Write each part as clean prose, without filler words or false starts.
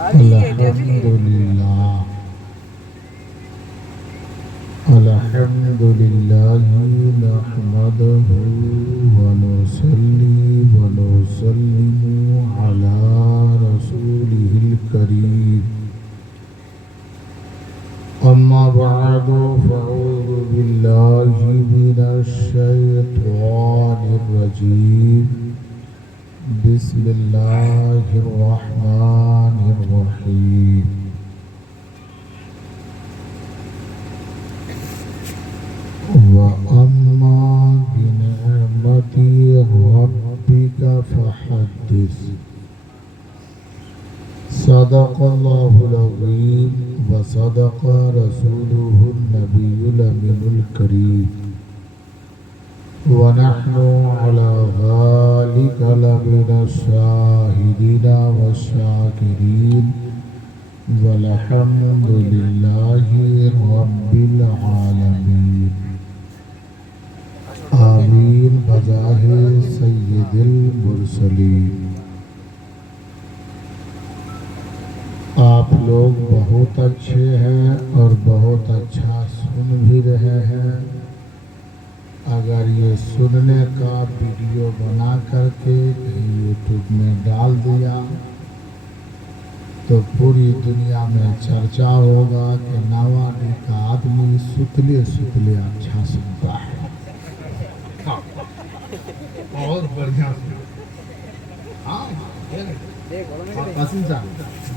अल्हम्दुलिल्लाह नहमदुहु व नुसल्ली व नुसल्लिमु अला रसूलिहिल करीम अम्मा बअदु फ़अऊज़ु बिल्लाहि मिनश शैतानिर रजीम बिस्मिल्लाहिर रहमानिर रहीम वअम्मा बिनिअमति रब्बिका फहद्दिस सदक़ल्लाहुल अज़ीम व सदक़ रसूलुहुन नबियुल अमीनुल करीम व नहनु अला ज़ालिका लमिनश शाहिदीना वश्शाकिरीन वल्हम्दुलिल्लाहि रब्बिल आलमीन आमीन बजाहे सय्यिदिल मुरसलीन। आप लोग बहुत अच्छे हैं और बहुत अच्छा सुन भी रहे हैं। अगर ये सुनने का वीडियो बना करके यूट्यूब में डाल दिया तो पूरी दुनिया में चर्चा होगा कि नवानी का आदमी सुतले सुतले अच्छा सुनता है। बहुत बढ़िया। हाँ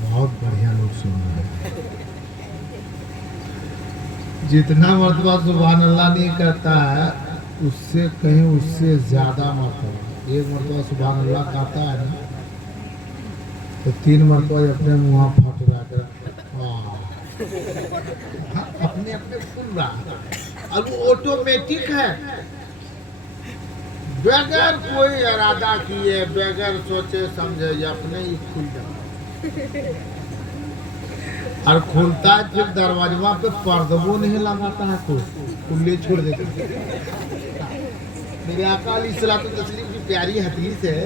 बहुत बढ़िया लोग सुन रहे हैं। जितना मर्तबा सुभान अल्लाह नहीं करता है उससे कहीं उससे ज्यादा मर्तबा एक मर्तबा सुभान अल्लाह कहता है ना तो 3 मरतबा अपने मुँह फट रहा कर अपने अपने खुल रहा अब वो ऑटोमेटिक है बगैर कोई इरादा किए बगैर सोचे समझे अपने ही खुल जाता और खुलता है फिर दरवाजा पे पर्दबो नहीं लगाता है कोई खुले छोड़ देता है। मेरे आका अलैहिस्सलातु तस्लीम की प्यारी हदीस है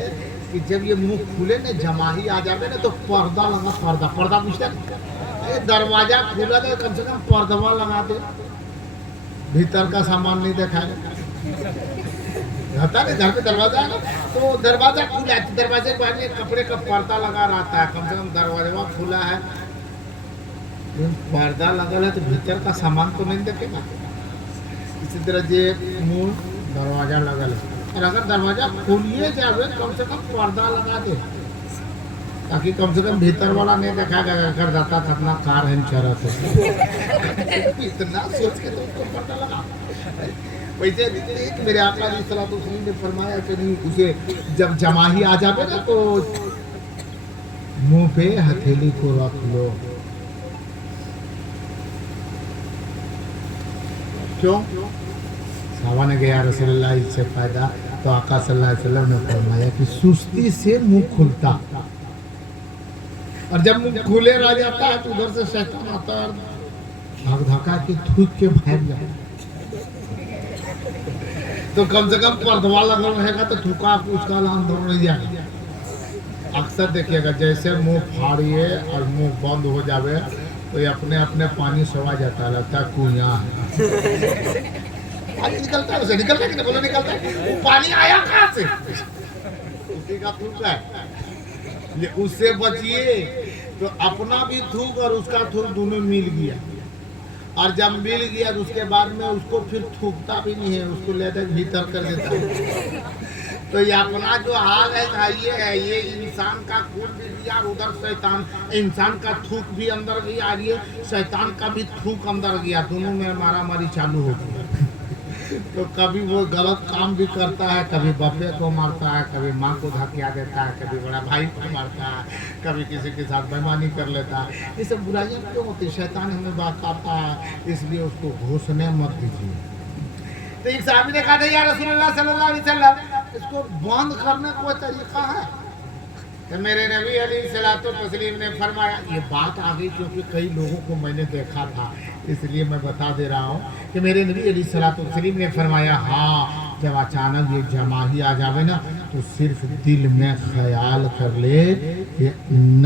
कि जब ये मुंह खुले ना जमाही आ जावे ना तो पर्दा लगा पर्दा पूछता दरवाजा खुला तो कम से कम पर्दा लगा दे भीतर का सामान नहीं दिखाएगा। रहता है घर पे दरवाजा है ना तो दरवाजा खुला है दरवाजे के बाहर कपड़े का पर्दा लगा रहता है कम से कम दरवाजा खुला है पर्दा लगा है तो भीतर का सामान तो नहीं देखेगा। इसी तरह जे मुंह दरवाजा लगा है और अगर दरवाजा खोलिए जावे कम से कम पर्दा लगा दे ताकि कम से कम भीतर वाला नहीं देखा कर जाता था अपना कार है चरत इतना सोच के तो उसको पर्दा लगा। वैसे मेरे आका अलैहिस्सलातु वस्सलाम ने फरमाया कि नहीं उसे जब जमाही आ जावे ना तो मुंह पे हथेली को रख लो। क्यों साहबा ने गया रसूलुल्लाह इससे फायदा तो आका सल्लल्लाहु अलैहि वसल्लम ने फरमाया कि सुस्ती से मुंह खुलता और जब मुंह खुले रह जाता है तो उधर से शैतान आता है भाग धक्का के थूक के भाग जाता तो कम से कम पर्दा लगा रहेगा तो थूका उसका अंदर नहीं जाएगा। अक्सर देखिएगा जैसे मुंह फाड़िए और मुंह बंद हो जावे तो ये अपने अपने पानी सवा जाता लगता है कुआं है पानी निकलता है उसे निकलता है कि बोलो निकलता है वो पानी आया कहाँ से उसी का थूक है ये उससे बचिए तो अपना भी थूक और उसका थूक दोनों मिल गया और जब मिल गया तो उसके बाद में उसको फिर थूकता भी नहीं है उसको लेकर भीतर कर देता है। तो ये अपना जो हाल है ये इंसान का खून भी दिया उधर शैतान इंसान का थूक भी अंदर गया और ये शैतान का भी थूक अंदर गया दोनों में मारामारी चालू हो गई। तो कभी वो गलत काम भी करता है कभी बापे को मारता है कभी माँ को धकिया देता है कभी बड़ा भाई को मारता है कभी किसी के साथ बेईमानी कर लेता है। ये सब बुराइयाँ क्यों होती शैतान हमें बात आता है इसलिए उसको घुसने मत दीजिए। तो एक साहब ने कहा था या रसूलुल्लाह सल्लल्लाहु अलैहि वसल्लम इसको बंद करने का कोई तरीका है तो मेरे नबी अलैहिस्सलातु तस्लीम ने फरमाया ये बात आ गई क्योंकि कई लोगों को मैंने देखा था इसलिए मैं बता दे रहा हूँ कि मेरे नबी अलैहिस्सलातु तस्लीम ने फरमाया हाँ जब अचानक ये जमाही आ जावे ना तो सिर्फ दिल में ख्याल कर ले कि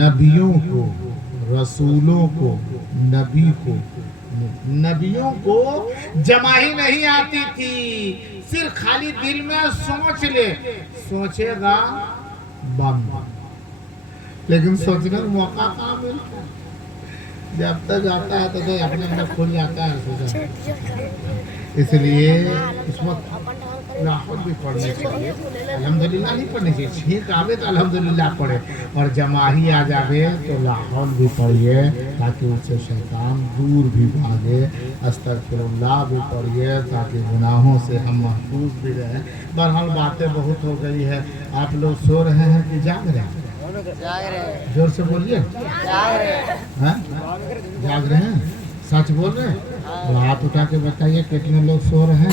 नबियों को रसूलों को, नबी को, नबियों को जमा ही नहीं आती थी। सिर्फ खाली दिल में सोच ले, सोचेगा बंद, लेकिन सोचने का मौका कहाँ मिलता है? जब तक आता है तो अपने अंदर खुल जाता है। इसलिए इस वक्त लाहौल भी पढ़ने चाहिए, अल्हम्दुलिल्लाह नहीं पढ़ने चाहिए, छींक आवे तो अल्हम्दुलिल्लाह पढ़े, और जमाही आ जावे तो लाहौल भी पढ़िए ताकि उससे शैतान दूर भी भागे, अस्तगफिरुल्लाह भी पढ़िए ताकि गुनाहों से हम महफूज भी रहें। बहरहाल बातें बहुत हो गई है। आप लोग सो रहे हैं कि जाग रहे हैं? जोर से बोलिए। जाग रहे हैं? सच बोल रहे हैं? तो हाथ उठा के बताइए कितने लोग सो रहे हैं?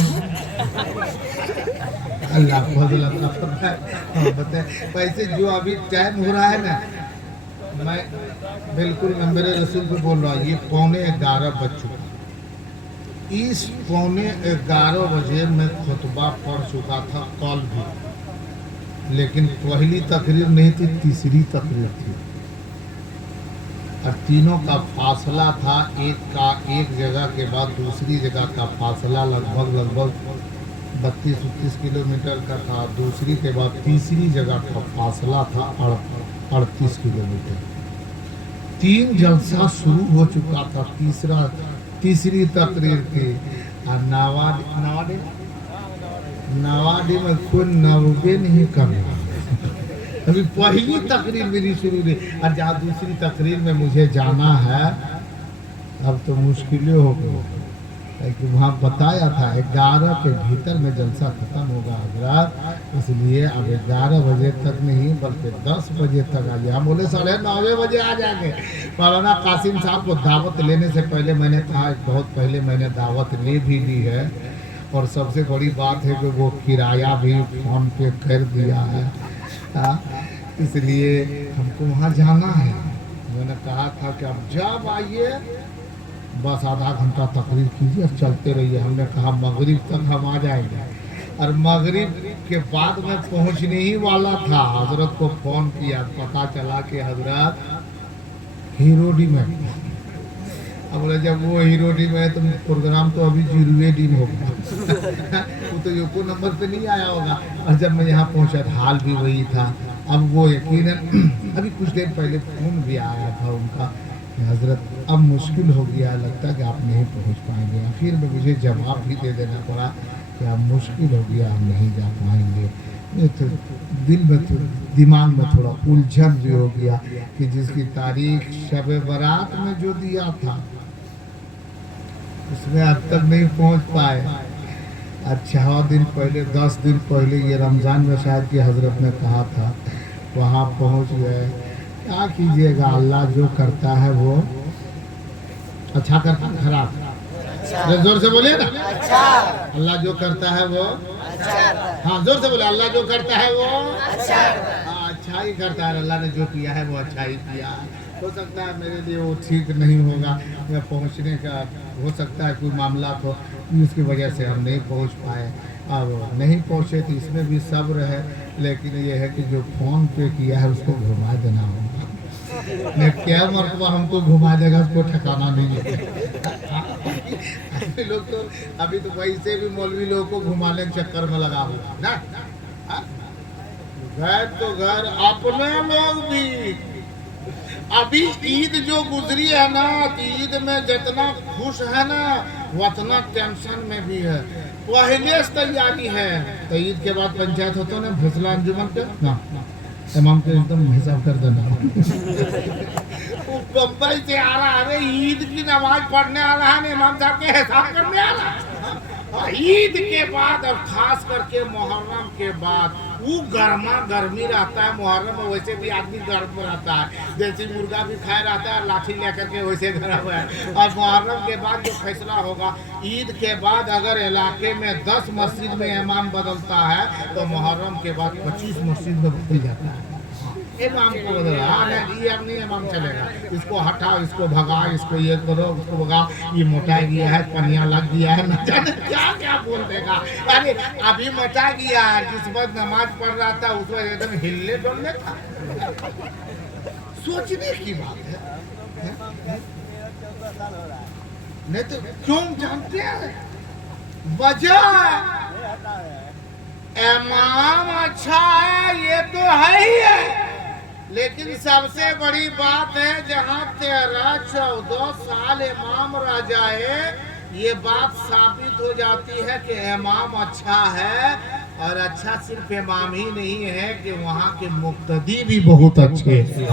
अल्लाह फजल अता फरमाए। बताए वैसे जो अभी टाइम हो रहा है ना, मैं बिल्कुल मेरे रसूल पे बोल रहा हूँ, ये 11:15 बज चुका। इस 11:15 बजे मैं खुतबा पढ़ चुका था कल भी, लेकिन पहली तकरीर नहीं थी, तीसरी तकरीर थी, और तीनों का फासला था एक जगह के बाद दूसरी जगह का फासला लगभग 32-33 किलोमीटर का था। दूसरी के बाद तीसरी जगह का फासला था 38 किलोमीटर। 3 जलसा शुरू हो चुका था, तीसरी तकरीर थी, और नवाडी में कोई नवबे नहीं कर रहा। अभी पहली तकरीर मेरी शुरू हुई, और जहाँ दूसरी तकरीर में मुझे जाना है अब तो मुश्किलें हो गई, क्योंकि वहाँ बताया था 11 के भीतर में जलसा खत्म होगा हजरात, इसलिए अब 11 बजे तक नहीं बल्कि 10 बजे तक आ जाए। हम बोले 9:30 बजे आ जाएंगे। मौलाना कासिम साहब को दावत लेने से पहले मैंने कहा, बहुत पहले मैंने दावत ले भी ली है, और सबसे बड़ी बात है कि वो किराया भी फ़ोन पे कर दिया है, इसलिए हमको वहाँ जाना है। मैंने कहा था कि अब जब आइए बस आधा घंटा तकरीर कीजिए और चलते रहिए। हमने कहा मगरिब तक हम आ जाएंगे, और मगरिब के बाद मैं पहुँचने ही वाला था, हजरत को फ़ोन किया, पता चला कि हजरत हीरोडी में। अब बोले जब वो हीरोडी में है तो प्रोग्राम तो अभी 0 दिन होगा वो तो यूको नंबर पे नहीं आया होगा। और जब मैं यहाँ पहुँचा हाल भी वही था। अब वो यकीनन अभी कुछ देर पहले फ़ोन भी आया था उनका, हजरत अब मुश्किल हो गया, लगता है कि आप नहीं पहुँच पाएंगे। फिर में मुझे जवाब भी दे देना पड़ा कि अब मुश्किल हो गया, हम नहीं जा पाएंगे। तो दिल में तो दिमाग में थोड़ा उलझन भी हो गया कि जिसकी तारीख शब बारात में जो दिया था उसमें अब तक नहीं पहुंच पाए। अच्छा 6 दिन पहले 10 दिन पहले ये रमज़ान में शायद कि हजरत ने कहा था, वहाँ पहुँच गए। क्या कीजिएगा, अल्लाह जो करता है वो अच्छा करता है, खराब अच्छा। जोर से बोलिए ना, अच्छा। अल्लाह जो करता है वो अच्छा। हाँ जोर से बोले, अल्लाह जो करता है वो अच्छा, अच्छा ही करता है। अल्लाह ने जो किया है वो अच्छा ही किया। हो सकता है मेरे लिए वो ठीक नहीं होगा, या पहुंचने का हो सकता है कोई मामला हो, उसकी वजह से हम नहीं पहुंच पाए। अब नहीं पहुंचे तो इसमें भी सब्र है, लेकिन ये है कि जो फ़ोन पे किया है उसको घुमा देना होगा। मैं क्या मरतबा हमको घुमा देगा उसको ठिकाना नहीं है। लोग तो अभी तो वैसे भी मौलवी लोगों को घुमाने के चक्कर में लगा हुआ ना। घर तो घर अपने लोग भी। अभी ईद जो गुजरी है ना, ईद में जितना खुश है ना उतना टेंशन में भी है। पहले से तैयारी है, तो ईद के बाद पंचायत होता ना फैसला अंजुमन पे ना, इमाम के एकदम हिसाब कर देना। वो बम्बई से आ रहा है, ईद की नमाज पढ़ने आ रहा है, इमाम साहब के हिसाब करने आ रहा है। ईद के बाद और खास करके मुहर्रम के बाद वो गर्मा गर्मी रहता है। मुहर्रम में वैसे भी आदमी गर्म रहता है, जैसे मुर्गा भी खाए रहता है लाठी लेकर के, वैसे गर्म है। और मुहर्रम के बाद जो फैसला होगा, ईद के बाद अगर इलाके में 10 मस्जिद में इमाम बदलता है तो मुहर्रम के बाद 25 मस्जिद में बदल जाता है। इमाम को बदल रहा है, ये अब नहीं इमाम चलेगा, इसको हटाओ, इसको भगाओ, इसको ये करो, उसको भगाओ, ये मोटा गया है, पनिया लग गया है, न जाने क्या क्या बोल देगा। अरे अभी मोटा गया है, जिस वक्त नमाज पढ़ रहा था उस वक्त एकदम हिलने डुलने था। सोचने की बात है। नहीं तो क्यों जानते हैं वजह? इमाम अच्छा है ये तो है ही है, लेकिन सबसे बड़ी बात है जहाँ 13-14 साल इमाम रह जाए, ये बात साबित हो जाती है कि इमाम अच्छा है। और अच्छा सिर्फ इमाम ही नहीं है कि वहाँ के मुक्तदी भी बहुत अच्छे हैं।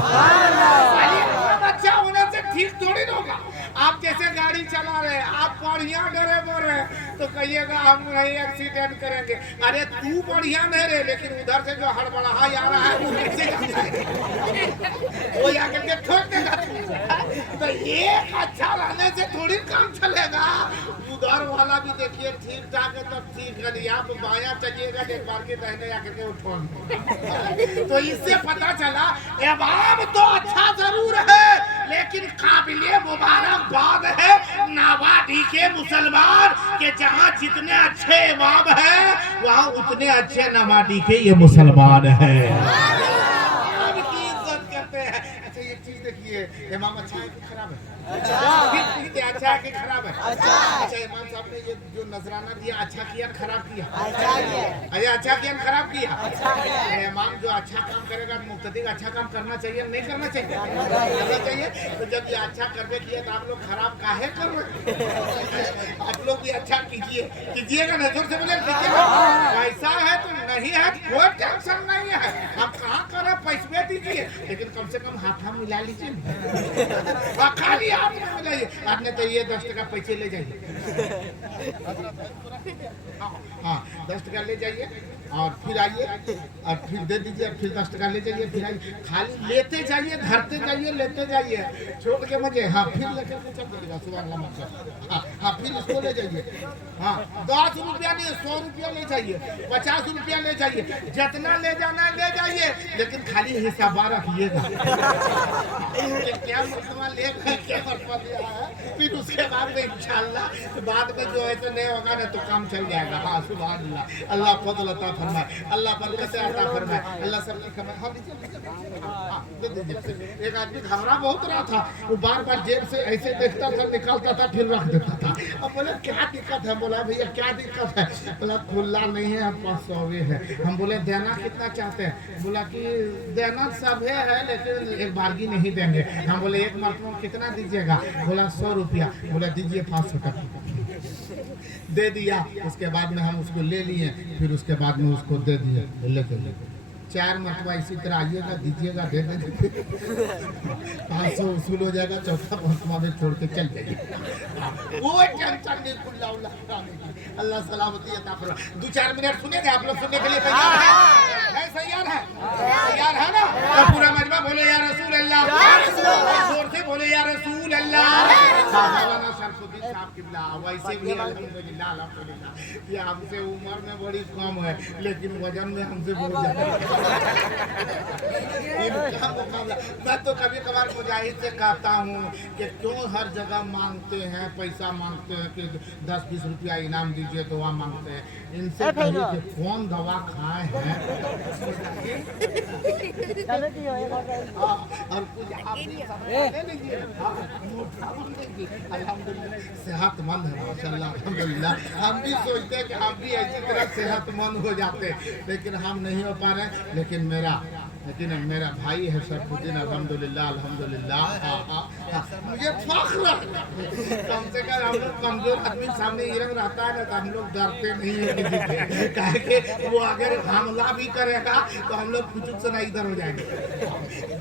अच्छा होने से ठीक थोड़ी ना होगा। आप जैसे गाड़ी चला रहे, आप बढ़िया ड्राइवर है तो कहिएगा हम नहीं एक्सीडेंट करेंगे। अरे तू बढ़िया नहीं रहे, लेकिन उधर से जो हड़बड़ा जा रहा है वो कैसे वो आकर के ठोक देगा। तो एक अच्छा रहने से थोड़ी काम चलेगा। उधर वाला भी देखिए ठीक ठाक है तब ठीक है, आप बाया चलिएगा एक बार के दाहिने आकर के उठो। तो इससे पता चला इमाम तो अच्छा जरूर है, लेकिन काबिले मुबारकबाद है नाबादी के मुसलमान के जहाँ जितने अच्छे इमाम हैं वहाँ उतने अच्छे नवाडी के ये मुसलमान हैं। अच्छा ये चीज देखिए, इमाम अच्छा है कि खराब है? अच्छा है कि खराब है? अच्छा इमाम साहब ने ये जो नजराना दिया अच्छा किया खराब किया? अरे अच्छा किया खराब किया? इमाम जो अच्छा काम करेगा मुक्तदी का अच्छा काम करना चाहिए नहीं करना चाहिए? करना चाहिए। तो जब ये अच्छा करने किया तो आप लोग खराब काहे कर रहे? आप लोग ये अच्छा कीजिएगा ना, जोर से बोले कीजिएगा। पैसा है तो नहीं है कोई टेंशन नहीं है, आप कहाँ कर पैसे दीजिए, लेकिन कम से कम हाथ मिला लीजिए। खाली आप मिलाइए, आपने तो ये 10 टका पैसे ले जाइए। हाँ 10 टका ले जाइए और फिर आइए और फिर दे दीजिए, फिर 10 टका ले जाइए, फिर आइए। खाली लेते जाइए, धरते जाइए, लेते जाइए, छोड़ के मजे। हाँ फिर लेकर के चल जाइएगा सुबह मतलब। हाँ फिर इसको ले जाइए। हाँ 10 रुपया नहीं 100 रुपया ले जाइए, 50 रुपया ले जाइए, जितना ले जाना है ले जाइए, लेकिन खाली हिसाब रखिएगा। क्या मरतबा ले गए, क्या मरतबा दिया है, फिर उसके बाद में इंशाल्लाह बाद में जो है तो नहीं होगा ना तो काम चल जाएगा। हाँ सुभान अल्लाह, अल्लाह फजल अता फरमाए, अल्लाह बरकत अता फरमाए, अल्लाह सबकी कमाई। हाँ दे दीजिए। एक आदमी घबरा बहुत रहा था, वो बार बार जेब से ऐसे देखता था, निकालता था, फिर रख देता था। अब बोले क्या दिक्कत है? बोला भैया क्या दिक्कत है? बोला खुला नहीं है, 500 है। हम बोले देना कितना चाहते हैं? बोला कि देना सब है लेकिन एक बारगी नहीं देंगे। हम बोले एक मरतबा कितना दीजिएगा? बोला 100 रुपया। बोला दीजिए 500 टका। दे दिया। उसके बाद में हम उसको ले लिए, फिर उसके बाद में उसको दे दिए। लेके 4 मरतबा इसी तरह आइएगा, दीजिएगा, दे देंगे, 500 वसूल हो जाएगा। चौथा मरतबा में छोड़ के चल जाइए। कोई टेंशन नहीं, खुला उल्ला अल्लाह सलामती अता फरमाए। 2-4 मिनट सुनेंगे आप लोग? सुनने के लिए तैयार है? तैयार है? तैयार है ना? तो पूरा मजमा बोले या रसूल अल्लाह, जोर से बोले या रसूल अल्लाह। मौलाना शरफुद्दीन साहब किबला वैसे भी अल्हम्दुलिल्लाह अल्हम्दुलिल्लाह ये हमसे उम्र में बड़ी कम है, लेकिन वजन में हमसे बहुत ज्यादा। इनका मुकाबला। मैं तो कभी कभार मुजाहिद से कहता हूँ कि क्यों हर जगह मांगते हैं, पैसा मांगते हैं कि 10-20 रुपया इनाम दीजिए, दुआ मांगते हैं। इनसे कहिए कि कौन दवा खाए हैं और कुछ आप ले लीजिए। अल्हम्दुलिल्लाह सेहतमंद है माशाल्लाह अल्हम्दुलिल्लाह। हम भी सोचते हैं कि हम भी ऐसी तरह सेहतमंद हो जाते, लेकिन हम नहीं हो पा रहे। लेकिन मेरा भाई है शरफुद्दीन अल्हम्दुलिल्लाह अल्हम्दुलिल्लाह। मुझे फख्र है कम से कम हम लोग कमजोर आदमी सामने इरम रहता है ना तो हम लोग डरते नहीं है किसी से, काहे कि वो अगर हमला भी करेगा तो हम लोग कुछ से नहीं इधर हो जाएंगे।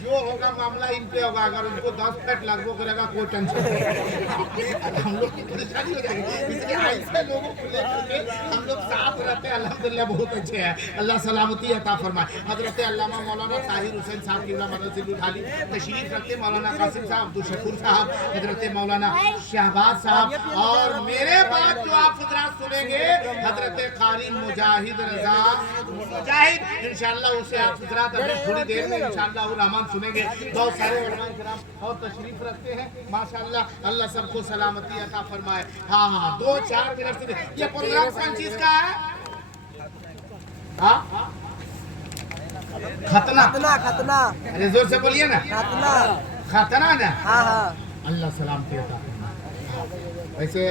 जो होगा मामला इन पे होगा। अगर उनको 10 फीट लगभो करेगा कोई टेंशन नहीं, हम लोग की परेशानी हो जाएगी। इसलिए ऐसे लोगों को लेकर के हम लोग साथ रहते हैं। अल्हम्दुलिल्लाह बहुत अच्छे हैं, अल्लाह सलामती अता फरमाए। हजरत अल्लामा मौलाना ताहिर हुसैन साहब की मदद उठाली तशरीफ रखते, मौलाना कासिम साहब, अब्दुल शकूर साहब, हजरत मौलाना शहबाज साहब, और मेरे बाद जो आप हजरात सुनेंगे हजरत कारी मुजाहिद रजा मुजाहिद, इंशाअल्लाह उसे आप हजरात अभी थोड़ी देर में इंशाअल्लाह रहमान सुनेंगे। बहुत सारे उलमा किराम और तशरीफ रखते हैं माशाअल्लाह, अल्लाह सबको सलामती अता फरमाए। हाँ 2-4 मिनट सुने। ये प्रोग्राम कौन चीज का है? खतना। अरे जोर से बोलिए ना। खतना ना, हाँ हाँ अल्लाह सलाम कहता। वैसे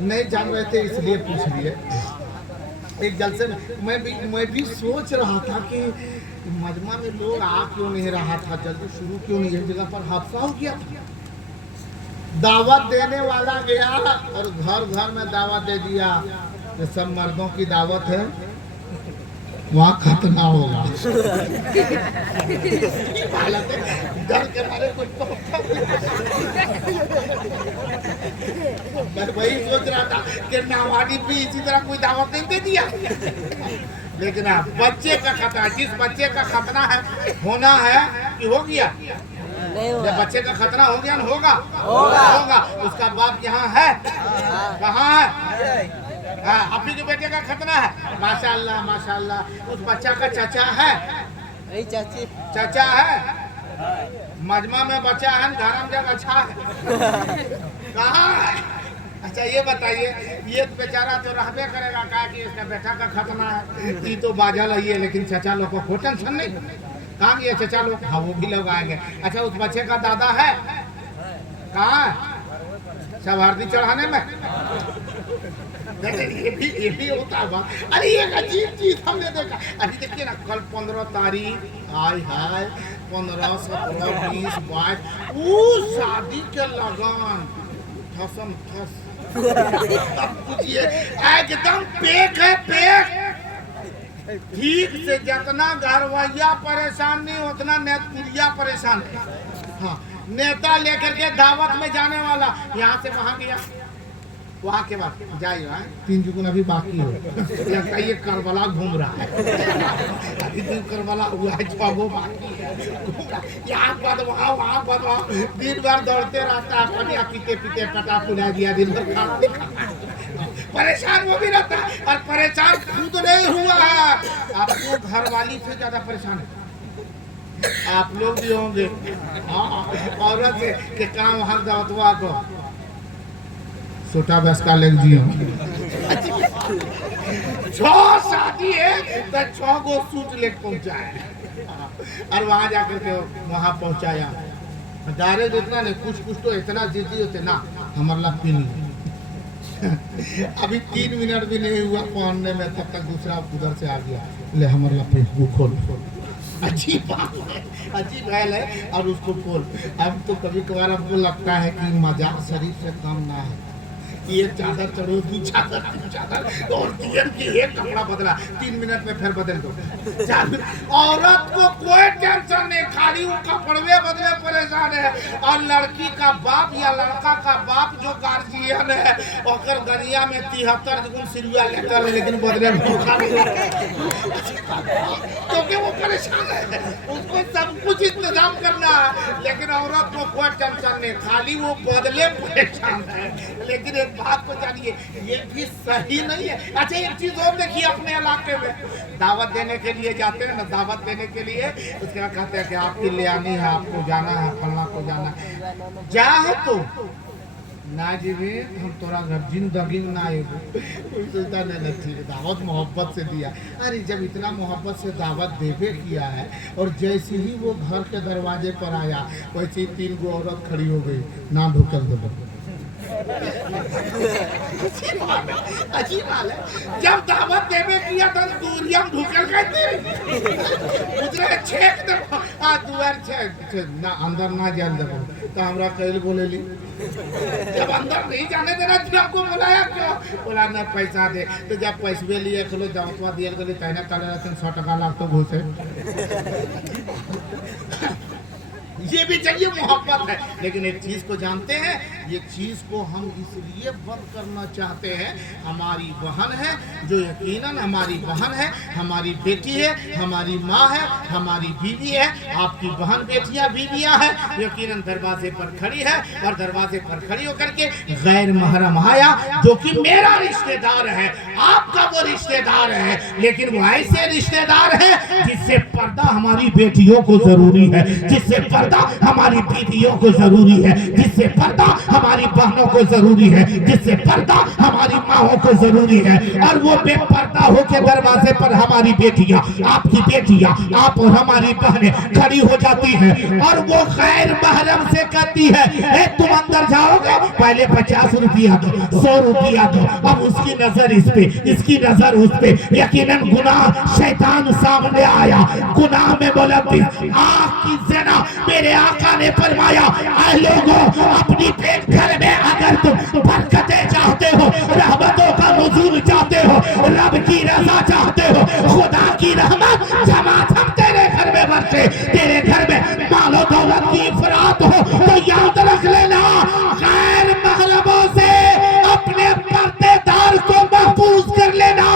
नहीं जान रहे थे इसलिए पूछ लिए। एक जलसे में मैं भी सोच रहा था कि मजमा में लोग आ क्यों नहीं रहा था, जल्दी शुरू क्यों नहीं, एक जगह पर हादसा हो गया था। दावत देने वाला गया और घर घर में दावत दे दिया कि सब मर्दों की दावत है, वहाँ खतना होगा। डर के मारे कुछ मैं वही सोच रहा था कि नावानी भी इसी तरह कोई दावत नहीं दे दिया। लेकिन आप बच्चे का खतना, जिस बच्चे का खतना है होना है कि हो गया, जब बच्चे का खतना हो गया ना, होगा उसका बाप यहाँ है, कहाँ है? हाँ, अपनी के बेटे का खतना है, माशाल्लाह माशाल्लाह। उस बच्चा का चाचा है, नहीं चाची चाचा है, मजमा में बच्चा है, धर्म जग अच्छा है, कहाँ है? अच्छा ये बताइए, ये तो बेचारा तो रहबे करेगा, कहा कि इसका बेटा का खतना है, ये तो बाजा लगी है, लेकिन चाचा लोग को कोई टेंशन नहीं, कहाँ गया चाचा लोग? हाँ वो भी लोग आएंगे। अच्छा उस बच्चे का दादा है, कहाँ है? शवारदी चढ़ाने में। ये भी होता है बात। अरे एक अजीब चीज हमने देखा, अभी देखिए ना, कल 15 तारीख, हाय हाय 15, 17, 20, 22 वो शादी के लगन ठसम ठस। अब पूछिए एकदम पेक है, पेक ठीक से। जितना घरवैया परेशान नहीं उतना नेतपुरिया परेशान है। हाँ, नेता लेकर के दावत में जाने वाला यहाँ से वहाँ गया, वहाँ के बाद जाइए 3 जुगुन अभी बाकी हो, लगता है ये करबला घूम रहा है, अभी दिन करबला हुआ है, 6 गो बाकी है, यहाँ बाद वहाँ बाद वहाँ, दिन भर दौड़ते रहता है, पनिया पीते पीते पटा पुला दिया, दिन भर खाते परेशान वो भी रहता है। और परेशान खुद नहीं हुआ है, आपको घर वाली से ज्यादा परेशान है, आप लोग भी होंगे। औरत से के काम हर दावतवा को छोटा बस का लग दियो 6 शादी है तो 6 गो सूट लेके पहुंचा है, और वहां जाकर के वहां पहुंचाया। डायरेक्ट इतना नहीं, कुछ तो इतना जीती होते ना, हमारे ला पीनी। अभी 3 मिनट भी नहीं हुआ पहनने में, तब तक दूसरा उधर से आ गया, ले हमारे ला वो खोल। अजीब बात है, अजीब है, और उसको खोल। अब तो कभी कभार हमको लगता है कि मजाक शरीफ से कम ना है। ये चादर चढ़ो, 2 चादर 3 चादर, और तीन की एक कपड़ा बदला, 3 मिनट में फिर बदल दो। औरत को कोई टेंशन नहीं, खाली वो कपड़े बदले परेशान है। और लड़की का बाप या लड़का का बाप जो गार्जियन है, और गनिया में 73 गुण सिरुआ लेकर, लेकिन बदले भूखा नहीं, क्योंकि वो परेशान है, उसको सब कुछ इंतजाम करना है। लेकिन औरत को कोई टेंशन नहीं, खाली वो बदले परेशान है। लेकिन एक बात को जानिए, ये भी सही नहीं है। अच्छा एक चीज और देखिए, अपने इलाके में दावत देने के लिए जाते हैं ना, दावत देने के लिए उसके बाद कहते हैं कि आपकी ले आनी है, आपको जाना है, फलना को जाना है, जा हो तो ना जीवे, हम तोरा घर जिंदगी में ना आएगो। कोई सोचता नहीं ठीक, दावत मोहब्बत से दिया। अरे जब इतना मोहब्बत से दावत देवे किया है, और जैसे ही वो घर के दरवाजे पर आया, वैसे ही 3 गो औरत खड़ी हो गई, ना ढुकल दो। अजीब हाल है। जब दावत देवे किया तो दूरिया ढुकल कहते उधर छेक दे, दुआर छे ना, अंदर ना जान दे, तो हमरा कहल बोले ली, जब अंदर नहीं जाने देना तो आपको बुलाया क्यों? बोला ना पैसा दे। तो जब पैसे लिए चलो दावतवा दिया गली, कहना काले रहते 100 टका लाख तो घुसे। ये भी चाहिए मोहब्बत है। लेकिन एक चीज को जानते हैं, ये चीज को हम इसलिए बंद करना चाहते हैं, हमारी बहन है जो यकीनन हमारी बहन है, हमारी बेटी है, हमारी माँ है, हमारी बीवी है। आपकी बहन बेटियां बीवियां हैं, यकीनन दरवाजे पर खड़ी है, और दरवाजे पर खड़ी होकर के गैर महरम आया जो कि मेरा रिश्तेदार है, आपका वो रिश्तेदार है, लेकिन वो ऐसे रिश्तेदार है जिससे पर्दा हमारी बेटियों को जरूरी है, जिससे पर्दा पर्दा हमारी बीवियों को जरूरी है, जिससे पर्दा हमारी बहनों को जरूरी है, जिससे पर्दा हमारी माओं को जरूरी है। और वो बेपर्दा होके दरवाजे पर हमारी बेटियां, आपकी बेटियां, आप और हमारी बहनें खड़ी हो जाती हैं और वो गैर महरम से कहती है ए तुम अंदर जाओगे, पहले 50 रुपया दो, 100 रुपया दो। अब उसकी नजर इस पे, इसकी नजर उस पे, यकीनन गुनाह शैतान सामने आया, गुनाह में मुलव्विस आँख की ज़िना। मेरे आका ने फरमाया ऐ लोगों, अपनी पेट घर में अगर तुम बरकतें चाहते हो, रहमतों का नुज़ूल चाहते हो, रब की रज़ा चाहते हो, खुदा की रहमत झमाझम तेरे घर में बरसे, तेरे घर में मालो दौलत की इफरात हो, तो याद रख लेना गैर महरमों से अपने पर्देदार को महफूज कर लेना।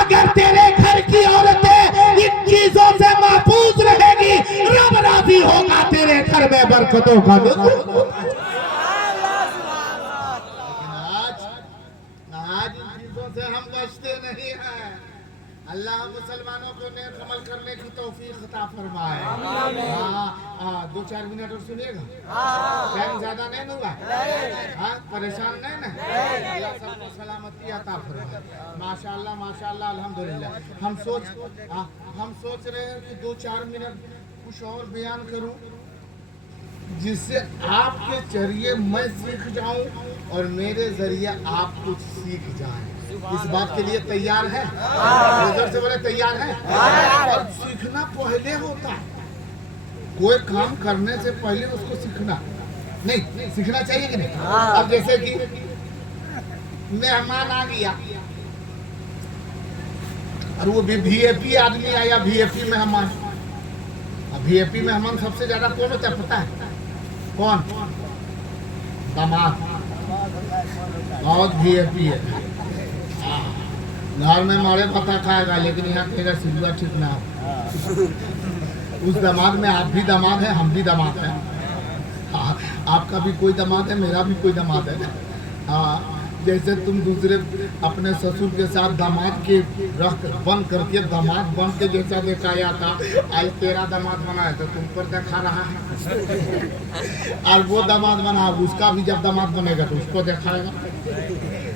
अगर तेरे घर की औरतें इन चीजों से महफूज रहेगी, रब राजी होगा तेरे घर में बरकतों का नुज़ूल। आज इन चीजों से हम बचते नहीं हैं। अल्लाह मुसलमानों को नेक अमल करने की तौफीक अता फरमाए। हाँ, 2-4 मिनट और सुनिएगा, टाइम ज्यादा नहीं होगा, हाँ परेशान नहीं ना, अल्लाह सबको सलामती अता फरमाए। माशाअल्लाह माशाअल्लाह अल्हम्दुलिल्लाह। हम सोच रहे हैं कि 2-4 मिनट कुछ और बयान करूं जिससे आपके जरिए मैं सीख जाऊं और मेरे जरिए आप कुछ सीख जाएं। इस बात के लिए तैयार है? उधर से बोले तैयार है? और सीखना पहले होता है, कोई काम करने से पहले उसको सीखना नहीं, सीखना चाहिए कि नहीं? अब जैसे कि मेहमान आ गया और वो भी वीआईपी आदमी आया, वीआईपी मेहमान। अब वीआईपी मेहमान सबसे ज्यादा कौन होता है पता है? कौन? दामाद। बहुत वीआईपी है, घर में मारे पता खाएगा, लेकिन यहाँ कहेगा सिलवा ठीक ना। उस दामाद में आप भी दामाद हैं, हम भी दामाद हैं। हाँ, आपका भी कोई दामाद है, मेरा भी कोई दामाद है। हाँ, जैसे तुम दूसरे अपने ससुर के साथ दामाद के रख बन करके दामाद बन के जैसा दिखाया था, आज तेरा दामाद बना है तो तुम पर देखा रहा है। और वो दामाद बना, उसका भी जब दामाद बनेगा तो उसको दिखाएगा।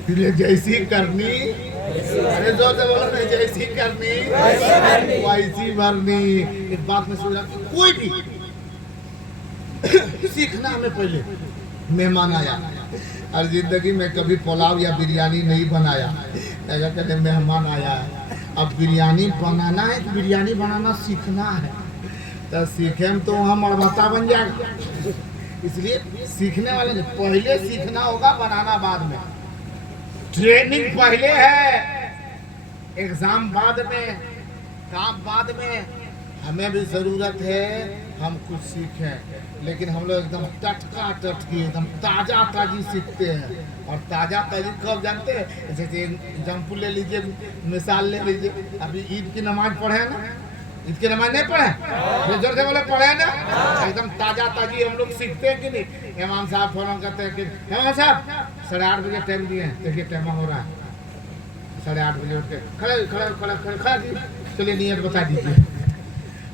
इसलिए जैसी करनी, अरे जोर से बोलो नहीं, जैसी करनी वैसी भरनी। एक बात में सुन, कोई भी सीखना हमें पहले। मेहमान आया और जिंदगी में कभी पुलाव या बिरयानी नहीं बनाया, ऐसा कहते मेहमान आया है, अब बिरयानी बनाना है, तो बिरयानी बनाना सीखना है, तो सीखे तो वहाँ मरबता बन जाएगा। इसलिए सीखने वाले ने पहले सीखना होगा, बनाना बाद में। ट्रेनिंग पहले है, एग्जाम बाद में, काम बाद में। हमें भी जरूरत है हम कुछ सीखें, लेकिन हम लोग एकदम टटका टटकी, एकदम ताजा ताजी सीखते हैं। और ताजा ताजी कब जानते हैं? जैसे एग्जाम्पल ले लीजिए, मिसाल ले लीजिए, अभी ईद की नमाज पढ़े ना, ईद की नमाज नहीं पढ़े, जोर से बोले पढ़े ना, एकदम ताजा ताजी हम लोग सीखते हैं कि नहीं? इमाम साहब फोन करते हैं कि इमाम साहब 8:30 बजे टाइम दिए हैं, देखिए टाइम हो रहा है, 8:30 बजे उठ के खड़ा चलिए नियत बता दीजिए।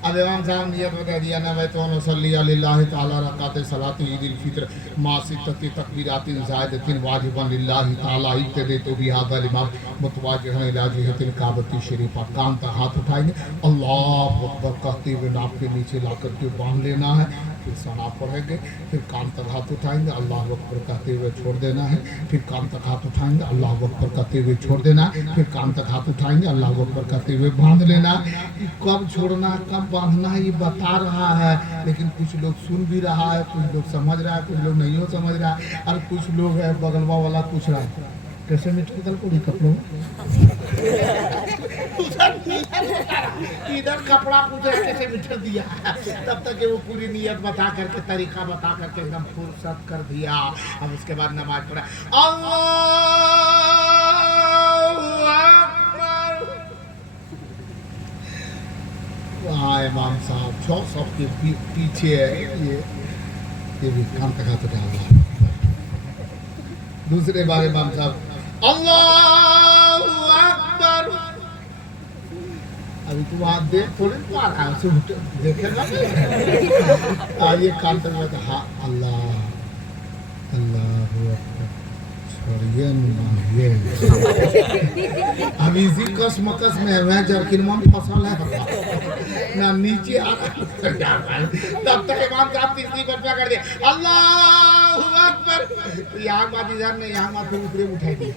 अब इमाम साहब नियत बता दिया ना भाई, तो नसल्ली अलिल्लाह ताला रकात सलात ईद उल फित्र मासितती तकबीरातिन ज़ायदतिन वाजिबन लिल्लाह ताला इब्तदे तो भी हादा इमाम मुतवाजिहन इला जिहतिल काबती शरीफा। कान तक हाथ उठाएंगे, अल्लाह अकबर कहते हुए नाक के नीचे ला करके बांध लेना है, फिर सना पढ़ेंगे, फिर कान तक हाथ उठाएंगे, अल्लाह अकबर कहते हुए छोड़ देना है, फिर कान तक हाथ उठाएंगे, अल्लाह अकबर कहते हुए छोड़ देना है, फिर कान तक हाथ उठाएंगे, अल्लाह अकबर कहते हुए बांध लेना। कब छोड़ना कब बांधना ये बता रहा है, लेकिन कुछ लोग सुन भी रहा है, कुछ लोग समझ रहा है, कुछ लोग नहीं हो समझ रहा है, और कुछ लोग है बगलवा वाला पूछ रहा है कैसे मिट्टी कल को कपड़ों इधर कपड़ा पूछ रहा कैसे मिटर दिया, तब तक वो पूरी नियत बता करके तरीका बता करके एकदम फुर्सत कर दिया। अब उसके बाद नमाज पढ़ा, वहाँ इमाम साहब छो सबके पीछे है, ये भी काम तक हाथ उठा। दूसरे बार इमाम साहब अल्लाहु अकबर, अभी तुम हाथ देख थोड़े पा रहा है, देखेगा ये काम कर रहा था। हाँ अल्लाह अल्लाह छोड़िए ये अब इसी कस मकस में मैं जरकिनवा में फसल है ना नीचे आ रहा तब तक इमाम साहब तीसरी बटवा कर दे अल्लाह अकबर। यहाँ बात इधर ने यहाँ बात ऊपरी उठाई दी।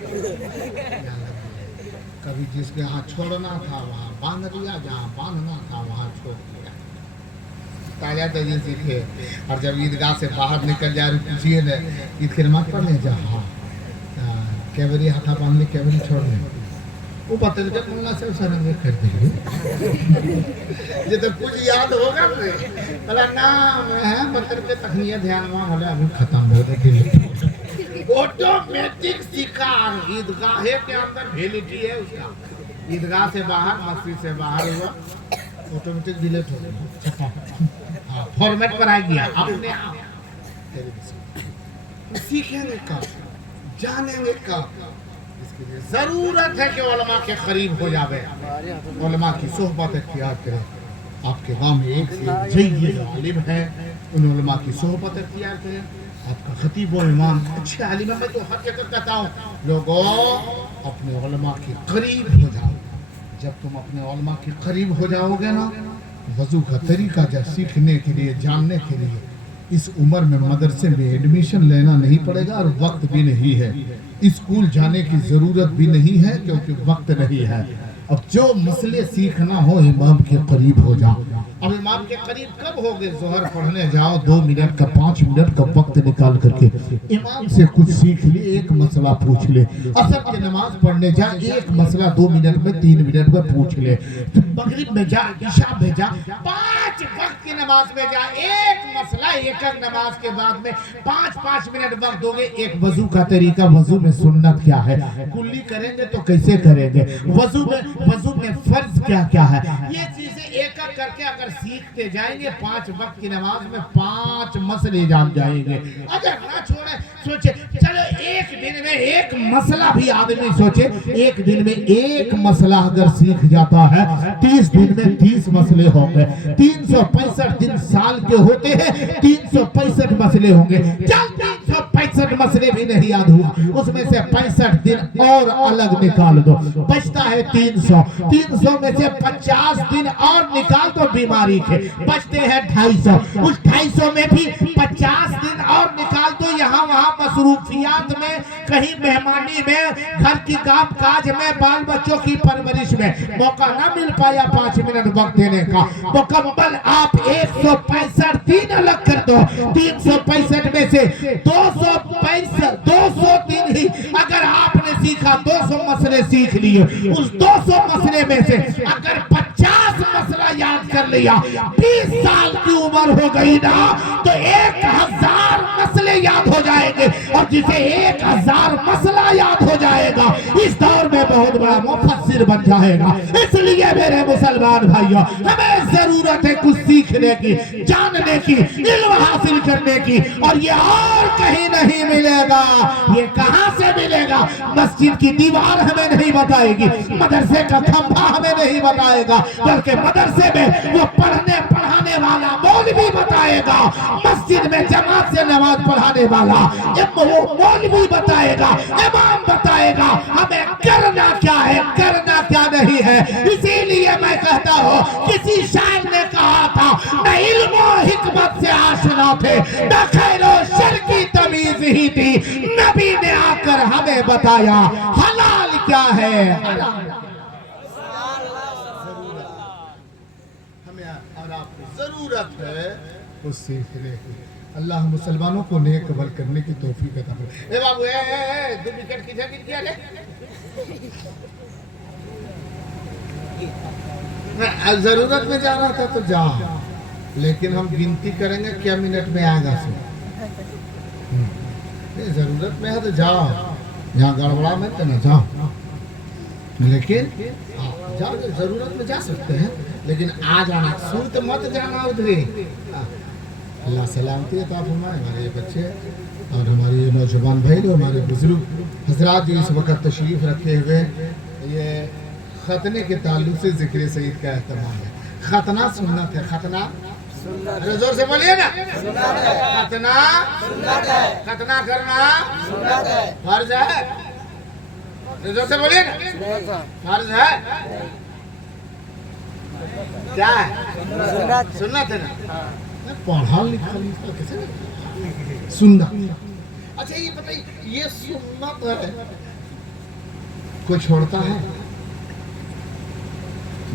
कभी जिसके यहाँ छोड़ना था वहाँ बांध दिया, जहाँ बांधना था वहाँ छोड़ दिया। ताजा तजी सीखे। और जब ईदगाह से बाहर निकल जाए पूछिए न ईद की नमाज पढ़ने जा, हाँ क्या बरी हाथा बांध ले, क्या बरी छोड़ ले, वो बतल के मुल्ला से सरंगे कर देंगे ये तो कुछ याद होगा मुझे अला नाम है बतल के तखनिया ध्यान में भले अभी खत्म हो गए। ऑटोमेटिक शिकार ईदगाह के अंदर वैलिडिटी है उसका। ईदगाह से बाहर मस्जिद से बाहर हुआ ऑटोमेटिक डिलीट हो गया, हाँ फॉर्मेट पर आ गया अपने आप। सीखेंगे कब, जानेंगे कब, इसके लिए जरूरत है कि उलमा के करीब हो जावे, उलमा की सोहबत इख्तियार करें। आपके गांव में एक से जय्यद आलिम है, उन उलमा की सोहबत इख्तियार करें। आपका खतीब व इमाम अच्छे आलिम है। मैं तो हर जगह कहता हूँ लोगों अपने उलमा के करीब हो जाओ। जब तुम अपने उलमा के करीब हो जाओगे ना, वजू का तरीका जब सीखने के लिए, जानने के लिए इस उम्र में मदरसे में एडमिशन लेना नहीं पड़ेगा और वक्त भी नहीं है। स्कूल जाने की ज़रूरत भी नहीं है क्योंकि वक्त नहीं है। अब जो मसले सीखना हो इमाम के करीब हो जाओ। अब इमाम के करीब कब होगे? जोहर पढ़ने जाओ 2 मिनट का 5 मिनट का वक्त निकाल करके इमाम से कुछ सीख ले, एक मसला पूछ ले। असर की नमाज पढ़ने जा, एक मसला 2 मिनट में 3 मिनट में पूछ ले। तो मगरिब में जा, इशा में जा, 5 वक्त की नमाज में जा, एक मसला एक नमाज के बाद में 5-5 मिनट वक्त दोगे। एक वजू का तरीका, वजू में सुन्नत क्या है, कुल्ली करेंगे तो कैसे करेंगे, वजू में फर्ज क्या क्या है, ये चीजें एक एक करके अगर सीखते जाएंगे 5 वक्त की नमाज में 5 मसले जान जाएंगे। अगर ना छोड़े, सोचे चलो एक दिन में एक मसला भी आदमी सोचे, एक दिन में एक मसला अगर सीख जाता है 30 दिन में 30 मसले होंगे। 365 दिन साल के होते हैं, 365 मसले होंगे। चल 365 मसले भी नहीं याद हुआ, उसमें से 65 दिन और अलग निकाल दो, बचता है 300। 300 में से 50 दिन और निकाल दो बीमारी के, बचते हैं 250। उस 250 में भी 50 दिन और निकाल दो यहाँ वहाँ मसरूफियात में, कहीं मेहमानी में, घर की काम काज में, बाल बच्चों की परवरिश में मौका ना मिल पाया 5 मिनट वक्त देने का। मुकम्मल आप 165 दिन अलग कर दो। 365 में से 200 दिन ही अगर आपने सीखा, 200 मसले सीख लिए, उस 200 मसले में से अगर 50 मसला याद कर लिया, 20 साल की उम्र हो गई ना, तो 1000 मसले याद हो जाएंगे। और जिसे 1000 मसला याद हो जाएगा इस दौर में बहुत बड़ा मुफस्सिर बन जाएगा। इसलिए मेरे मुसलमान भाइयों, हमें जरूरत है कुछ सीखने की, जानने की, इल्म हासिल करने की, और ये और कहीं नहीं मिलेगा। ये कहां से मिलेगा? मस्जिद की दीवार हमें नहीं बताएगी, मदरसे का खंभा हमें नहीं बताएगा, बल्कि मदरसे में वो पढ़ाने वाला मौलवी बताएगा, मस्जिद में जमात से नमाज पढ़ाने वाला वो मौलवी बताएगा, इमाम बताएगा हमें करना क्या है, करना क्या नहीं है। इसीलिए मैं कहता हूँ, किसी शायर ने कहा था, न इल्म और हिकमत से आशना थे, न खैर और शर की तमीज ही थी, नबी ने आकर हमें बताया हलाल क्या है। हमें और आपको जरूरत है कुछ सीखने की। अल्लाह मुसलमानों को नेक अमल करने की तौफीक अता फरमाए। ए बाबू, 2 विकेट किधर गिर गया रे? जरूरत में जा रहा था तो जा, लेकिन हम गिनती करेंगे क्या मिनट में आएगा सो। जरूरत में है तो जाओ, यहाँ गड़बड़ा में तो ना जाओ, लेकिन जाओ, जरूरत में जा सकते हैं, लेकिन आ जाना, सूरत मत जाना उधरे। अल्लाह सलामती अता फरमाए हमारे ये बच्चे और हमारे ये नौजवान भाई, जो हमारे बुजुर्ग हजरात जो इस वक्त तशरीफ़ रखे हुए, ये खतने के ताल्लुक से जिक्र सईद का एहतमाम है। खतना सुन्नत है। खतना अरे जोर से बोलिए ना। खतना खतना करना फर्ज है। जोर से बोलिए ना। फर्ज है क्या है? सुन्नत है ना। पढ़ा लिखा कैसे सुन्नत। अच्छा ये बताइए, ये सुन्नत है, कोई छोड़ता है?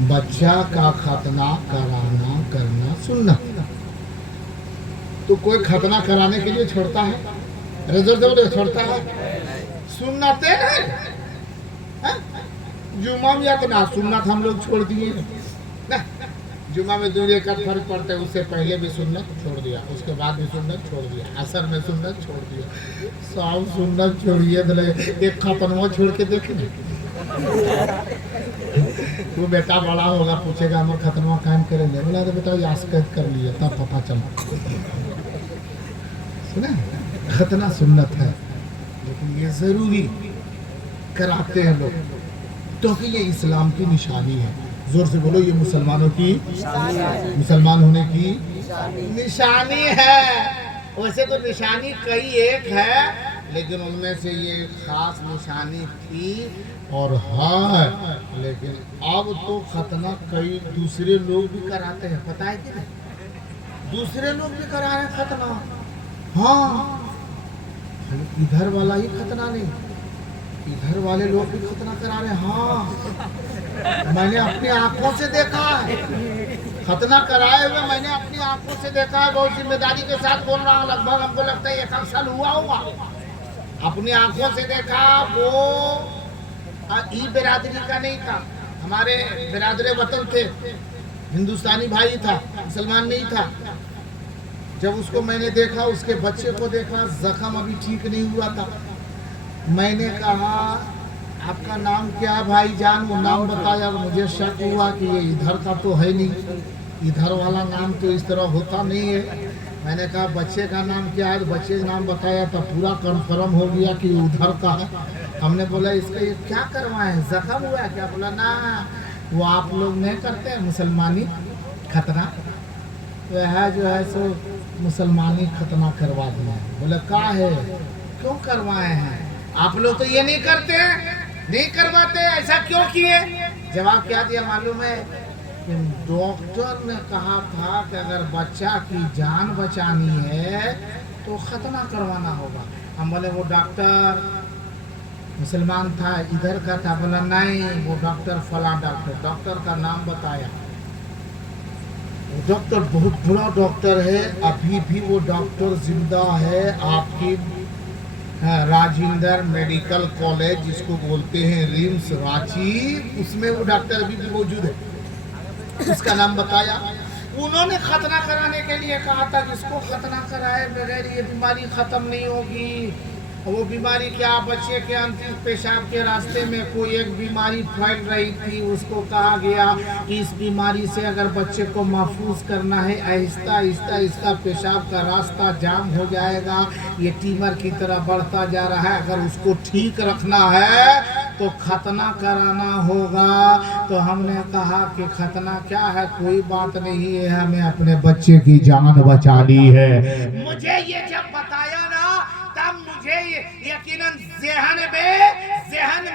बच्चा का खतना कराना करना सुन्नत, तो कोई खतना कराने के लिए छोड़ता है? रिजर्व छोड़ता है? सुन्नत है। जुमा में इतना सुन्नत हम लोग छोड़ दिए ना। जुमा में 2 रकात फर्ज पड़ते हैं, उससे पहले भी सुन्नत छोड़ दिया, उसके बाद भी सुन्नत छोड़ दिया, असर में सुन्नत छोड़ दिया, सब सुन्नत छोड़िए। एक खतनवा छोड़ के देखे वो बेटा बड़ा होगा, पूछेगा हम खतनवा कायम करेंगे, बोला तो बेटा यास्कत कर लिए तब पता चला। सुना खतना सुन्नत है, लेकिन ये जरूरी कराते हैं लोग, क्योंकि ये इस्लाम की निशानी है। जोर से बोलो, ये मुसलमानों की मुसलमान होने की निशानी है। वैसे तो निशानी कई एक है, लेकिन उनमें से ये खास निशानी थी और है। लेकिन अब तो खतना कई दूसरे लोग भी कराते हैं, पता है कि नहीं? दूसरे लोग भी करा रहे हैं खतना। हाँ, इधर वाला ही खतना नहीं, इधर वाले लोग भी खतना करा रहे हैं। हाँ, मैंने अपनी आंखों से देखा है खतना कराए हुए, मैंने अपनी आंखों से देखा है। बहुत जिम्मेदारी के साथ बोल रहा हूँ, लगभग हमको लगता है 1 साल हुआ होगा। अपनी आंखों से देखा। वो ई बिरादरी का नहीं था, हमारे बिरादरे वतन थे, हिंदुस्तानी भाई था, मुसलमान नहीं था। जब उसको मैंने देखा, उसके बच्चे को देखा, जख्म अभी ठीक नहीं हुआ था। मैंने कहा आपका नाम क्या भाईजान? वो नाम बताया। मुझे शक हुआ कि ये इधर का तो है नहीं, इधर वाला नाम तो इस तरह होता नहीं है। मैंने कहा बच्चे का नाम क्या है? बच्चे का नाम बताया तो पूरा कंफर्म हो गया कि उधर का है। हमने बोला इसका ये क्या करवाए, जख्म हुआ है क्या? बोला ना, वो आप लोग नहीं करते हैं मुसलमानी खतना, वह जो है सो मुसलमानी खतना करवा दिया। बोले का है, क्यों करवाए हैं? आप लोग तो ये नहीं करते हैं, नहीं करवाते, ऐसा क्यों किए? जवाब क्या दिया मालूम है? कि डॉक्टर ने कहा था कि अगर बच्चा की जान बचानी है तो खतना करवाना होगा। हम बोले वो डॉक्टर मुसलमान था, इधर का था? बोला नहीं, वो डॉक्टर फला डॉक्टर का नाम बताया। डॉक्टर बहुत बड़ा डॉक्टर है, अभी भी वो डॉक्टर जिंदा है। आपकी राजेंद्र मेडिकल कॉलेज जिसको बोलते हैं रिम्स रांची, उसमें वो डॉक्टर अभी भी मौजूद है। उसका नाम बताया। उन्होंने खतना कराने के लिए कहा था कि इसको खतना कराए बगैर ये बीमारी खत्म नहीं होगी। वो बीमारी क्या? बच्चे के अंतिम पेशाब के रास्ते में कोई एक बीमारी फैल रही थी। उसको कहा गया कि इस बीमारी से अगर बच्चे को महफूज करना है, आहिस्ता आहिस्ता इसका पेशाब का रास्ता जाम हो जाएगा, ये ट्यूमर की तरह बढ़ता जा रहा है, अगर उसको ठीक रखना है तो खतना कराना होगा। तो हमने कहा कि खतना क्या है, कोई बात नहीं है, हमें अपने बच्चे की जान बचानी है। मुझे ये जब बताया ना, तब मुझे यकीनन ज़हन में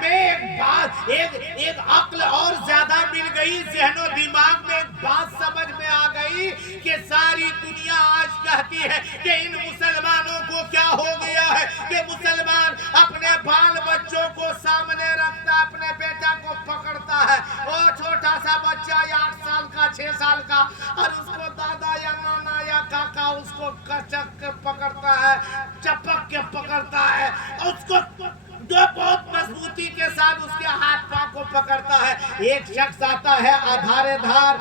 एक बात, एक अक्ल और ज्यादा मिल गई। ज़हनो दिमाग में एक बात समझ में आ गई कि सारी दुनिया आज कहती है कि इन मुसलमानों को क्या हो गया है कि मुसलमान अपने बाल बच्चों को सामने रखता, अपने बेटा को पकड़ता है। वो छोटा सा बच्चा 8 साल का, 6 साल का, और उसको दादा या नाना या काका उसको कचक के पकड़ता है, चपक के पकड़ता है, उसको जो बहुत मजबूती के साथ उसके हाथ पांव को पकड़ता है। एक शख्स आता है, धारेदार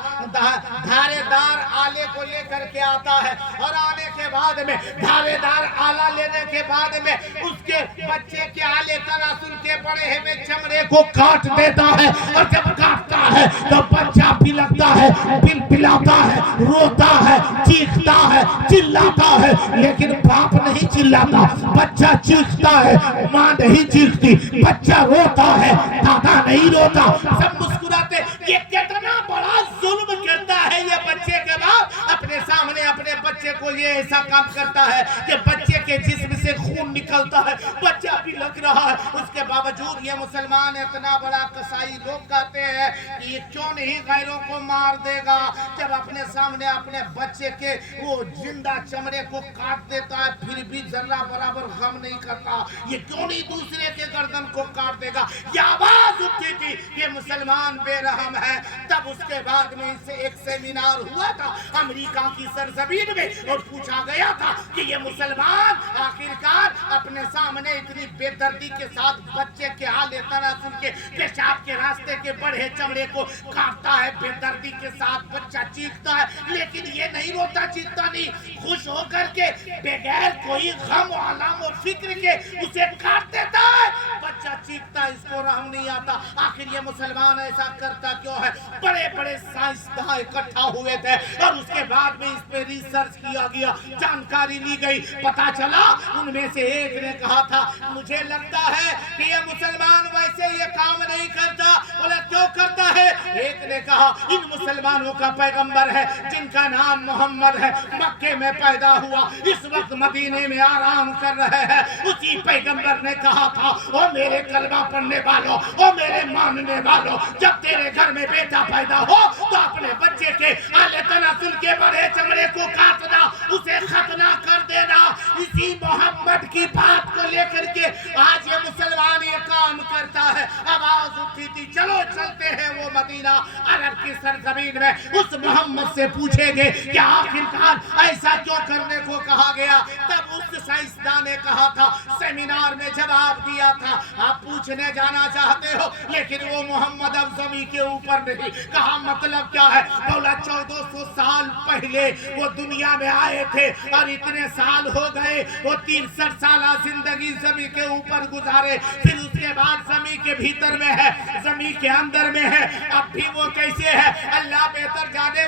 आले को लेकर के आता है, और आने के बाद में धारेदार आला लेने के बाद में उसके बच्चे के आले तनासुल के बड़े हुए चमड़े को काट देता है। और जब काटता है तो बच्चा बिलखता है, बिलबिलाता है, रोता है, चीखता है, चिल्लाता है, लेकिन बाप नहीं चिल्लाता। बच्चा चीखता है, माँ नहीं चीखती। बच्चा रोता है, दादा नहीं रोता। सब मुस्कुरा अपने सामने अपने बच्चे को ये ऐसा काम करता है कि बच्चे के जिस्म से खून निकलता है, बच्चा भी लग रहा है, उसके बावजूद ये मुसलमान इतना बड़ा कसाई लोग कहते हैं कि ये क्यों नहीं गैरों को मार देगा, जब अपने सामने अपने बच्चे के वो जिंदा चमड़े को काट देता है फिर भी जरा बराबर गम नहीं करता, ये क्यों नहीं दूसरे के गर्दन को काट देगा। ये आवाज उठी थी ये मुसलमान बेरहम है। तब उसके बाद में इससे एक सेमिनार हुआ था अमेरिका की सरजमीन में और पूछा गया था कि ये मुसलमान आखिरकार अपने सामने इतनी बेदर्दी के साथ बच्चे के हाल तरह सुन के पेशाब के रास्ते के बढ़े चमड़े को काटता है, बेदर्दी के साथ बच्चा चीखता है, लेकिन ये नहीं रोता चीखता नहीं, खुश होकर के बगैर कोई गम आलम और फिक्र के उसे काट देता है, बच्चा चीखता है, इसको रहम नहीं आता। आखिर ये मुसलमान ऐसा करता क्यों है? बड़े बड़े साइंसदान इकट्ठा हुए थे और उसके बाद में इस पे रिसर्च किया गया, जानकारी ली गई, पता चला उनमें से एक ने कहा था मुझे लगता है कि ये मुसलमान वैसे ये काम नहीं करता। बोले क्यों करता है? एक ने कहा इन मुसलमानों का पैगंबर है जिनका नाम मोहम्मद है, मक्के में पैदा हुआ, इस वक्त मदीने में आराम कर रहे हैं, उसी पैगंबर ने कहा था ओ मेरे कलमा पढ़ने वालों, ओ मेरे मानने वालों, जब तेरे घर में बेटा पैदा हो तो अपने बच्चे के आले तनासुल के बड़े चमड़े को काटना, उसे खतना कर देना। इसी मोहम्मद की बात को लेकर के आज ये मुसलमान ये काम करता है। आवाज उठी थी चलो चलते हैं वो मदीना अरब की सरजमीन में, उस मोहम्मद से पूछेंगे कि आखिरकार ऐसा क्यों करने को कहा गया। तब उस साइंसदान ने कहा था सेमिनार में जवाब दिया था आप पूछने जाना चाहते हो, लेकिन वो मोहम्मद अब जमीन के ऊपर नहीं। कहा मतलब क्या है? बोला 1400 साल पहले वो दुनिया में आए थे और इतने साल हो गए, वो 63 साल जिंदगी जमीन के ऊपर गुजारे, फिर उसके बाद जमीन के भीतर में है, जमीन के अंदर में है, अब भी वो कैसे है अल्लाह बेहतर जाने,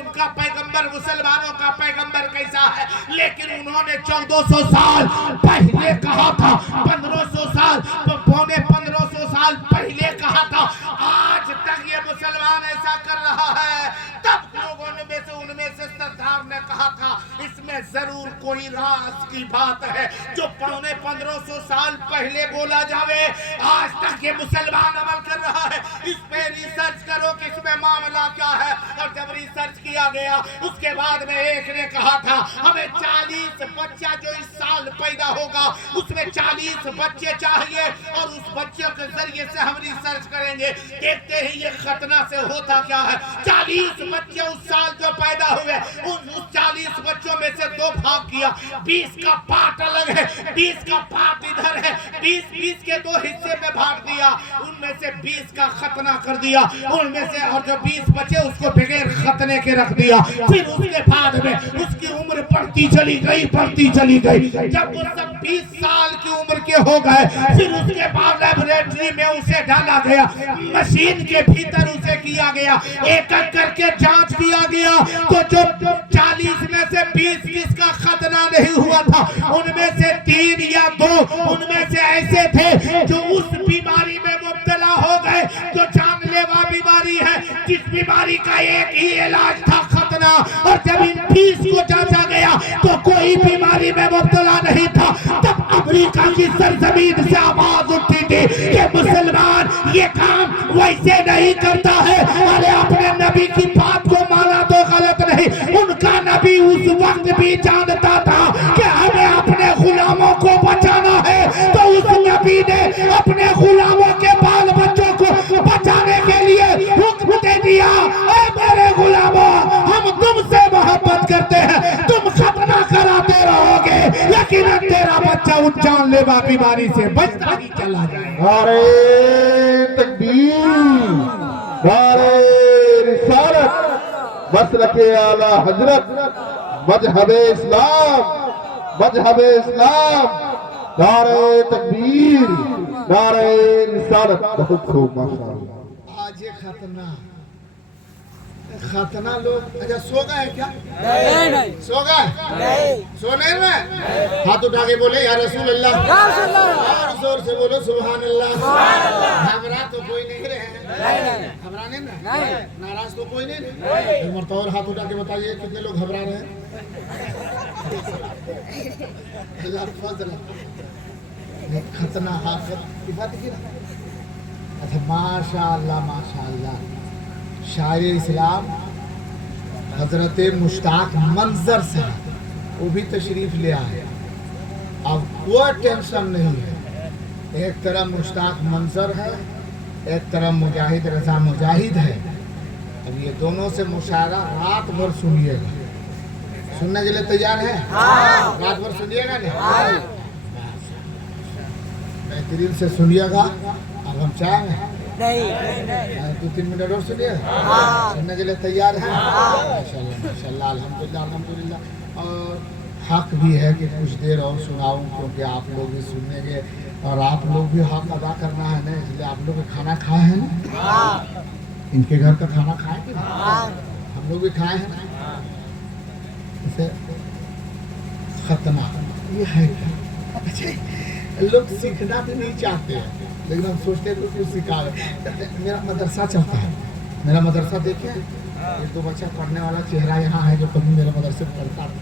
उनका पैगंबर मुसलमानों का पैगंबर कैसा है। लेकिन उन्होंने 1400 साल पहले कहा था, 1500 साल पौने 1500 साल पहले कहा था, आज तक ये मुसलमान ऐसा कर रहा है। तब लोगों में से उनमें से सरदार ने कहा था इसमें जरूर कोई राज की बात है जो पौने 1500 साल पहले बोला जावे, आज तक ये मुसलमान अमल कर रहा है, इस पे रिसर्च करो कि इसमें मामला क्या है। और जब रिसर्च किया गया उसके बाद में एक ने कहा था हमें 40 बच्चा जो इस साल पैदा होगा उसमें 40 बच्चे चाहिए और उस बच्चों के जरिए से हम रिसर्च करेंगे। देखते ही ये खतना से होता क्या है, 40 बच्चे उस साल जो पैदा हुए उस 40 बच्चों में से 2 भाग किया, 20 का पार्ट अलग है, 20 का पार्ट इधर है, 20 के 2 हिस्से में बांट दिया, उनमें से 20 का खतना कर दिया, उनमें से और जो 20 बचे उसको बगैर खतने के रख दिया। फिर उसके बाद में उसकी उम्र बढ़ती चली गई, बढ़ती चली गई, जब वो सब 20 साल की उम्र के हो गए फिर उसके बाद लेबोरेटरी में उसे डाला गया, मशीन के भीतर उसे किया गया, एक एक करके जांच किया गया, तो जो 40 में से 20 जिसका खतना नहीं हुआ था उनमें से 3 या 2 उनमें से ऐसे थे जो उस बीमारी में मुब्तला हो गए जो जानलेवा बीमारी है, जिस बीमारी का एक ही इलाज था खतना। और जब इन 20 को जांचा गया तो कोई बीमारी में मुब्तला नहीं था। तब अमेरिका की सरजमीन से आवाज उठी थी कि मुसलमान ये काम वैसे नहीं करता है। अरे अपने नबी की बात को माना तो गलत नहीं, उनका नबी उस वक्त भी जानता था कि हमें अपने गुलामों को बचाना है, तो उस नबी ने अपने गुलामों के बाल बच्चों को बचाने के लिए हुक्म दे दिया, ऐ मेरे गुलामों हम तुमसे मोहब्बत करते हैं, तुम खतना कराते रहोगे लेकिन तेरा बच्चा उस जानलेवा बीमारी से बचता ही चला जाए। नारे तकबीर, नारे रिसालत, मसलके आला हजरत, मजहबे इस्लाम, मजहबे इस्लाम, नारे तकबीर, नारे रिसालत। बहुत खूब माशाअल्लाह। आज ये खतना खतना लोग अच्छा सो गए क्या? नहीं सो गए? सोने में हाथ उठा के बोले या रसूल अल्लाह, और जोर से बोलो सुभान अल्लाह। घबरा तो कोई नहीं रहे, घबराने में नाराज तो कोई नहीं। एक मरतबा और हाथ उठा के बताइए कितने लोग घबरा रहे हैं? खतना हाकत की बात की ना। अच्छा माशाअल्लाह माशाअल्लाह, शायर इस्लाम हजरत मुश्ताक मंजर साहब वो भी तशरीफ ले आए। अब कोई टेंशन नहीं है, एक तरफ मुश्ताक मंजर है, एक तरफ मुजाहिद रजा मुजाहिद है। अब ये दोनों से मुशायरा रात भर सुनिएगा। सुनने के लिए तैयार है? रात भर सुनिएगा ना? बेहतरीन से सुनिएगा। अब हम चाहेंगे 2-3 मिनट और सुनिए। सुनने के लिए तैयार है? माशाल्लाह माशाल्लाह, अल्हम्दुलिल्लाह अल्हम्दुलिल्लाह। और हक भी है कि कुछ देर और सुनाऊं, क्योंकि आप लोग भी सुनेंगे और आप लोग भी हक अदा करना है ना, इसलिए आप लोग खाना खाए हैं ना? इनके घर का खाना खाए कि हम लोग भी खाए हैं ना? इसे खतना ये है क्या? अच्छा लोग सीखना भी नहीं चाहते हैं, लेकिन हम सोचते हैं कुछ सिखा रहे। मेरा मदरसा चलता है, मेरा मदरसा देखिए, ये तो बच्चा पढ़ने वाला चेहरा यहाँ है जो कभी मेरे मदरसे में पढ़ता था।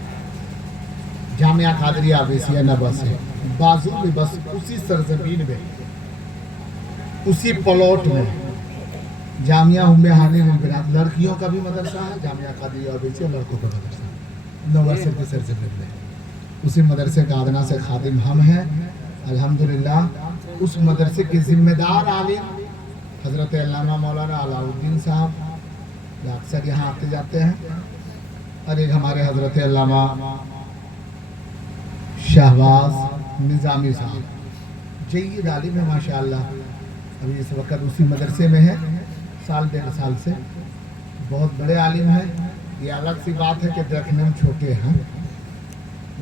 जामिया कादरिया आवेसिया नबस है, बाजू में बस उसी सरजमीन में, उसी प्लॉट में जामिया उम्मे हानी मुनबिरात लड़कियों का भी मदरसा है, जामिया कादरिया आवेसिया लड़कों का मदरसा नवरसे के सरजमीन में। उसी मदरसे का आदना से खादिम हम हैं अल्हम्दुलिल्लाह। उस मदरसे के जिम्मेदार आलिम हज़रत अल्लामा मौलाना अलाउद्दीन साहब अक्सर यहाँ आते जाते हैं, और एक हमारे हज़रत अल्लामा शहबाज निज़ामी साहब जय्यद आलिम है माशाअल्लाह। अभी इस वक्त उसी मदरसे में है, 1.5 साल से। बहुत बड़े आलिम हैं। ये अलग सी बात है कि देखने में छोटे हैं।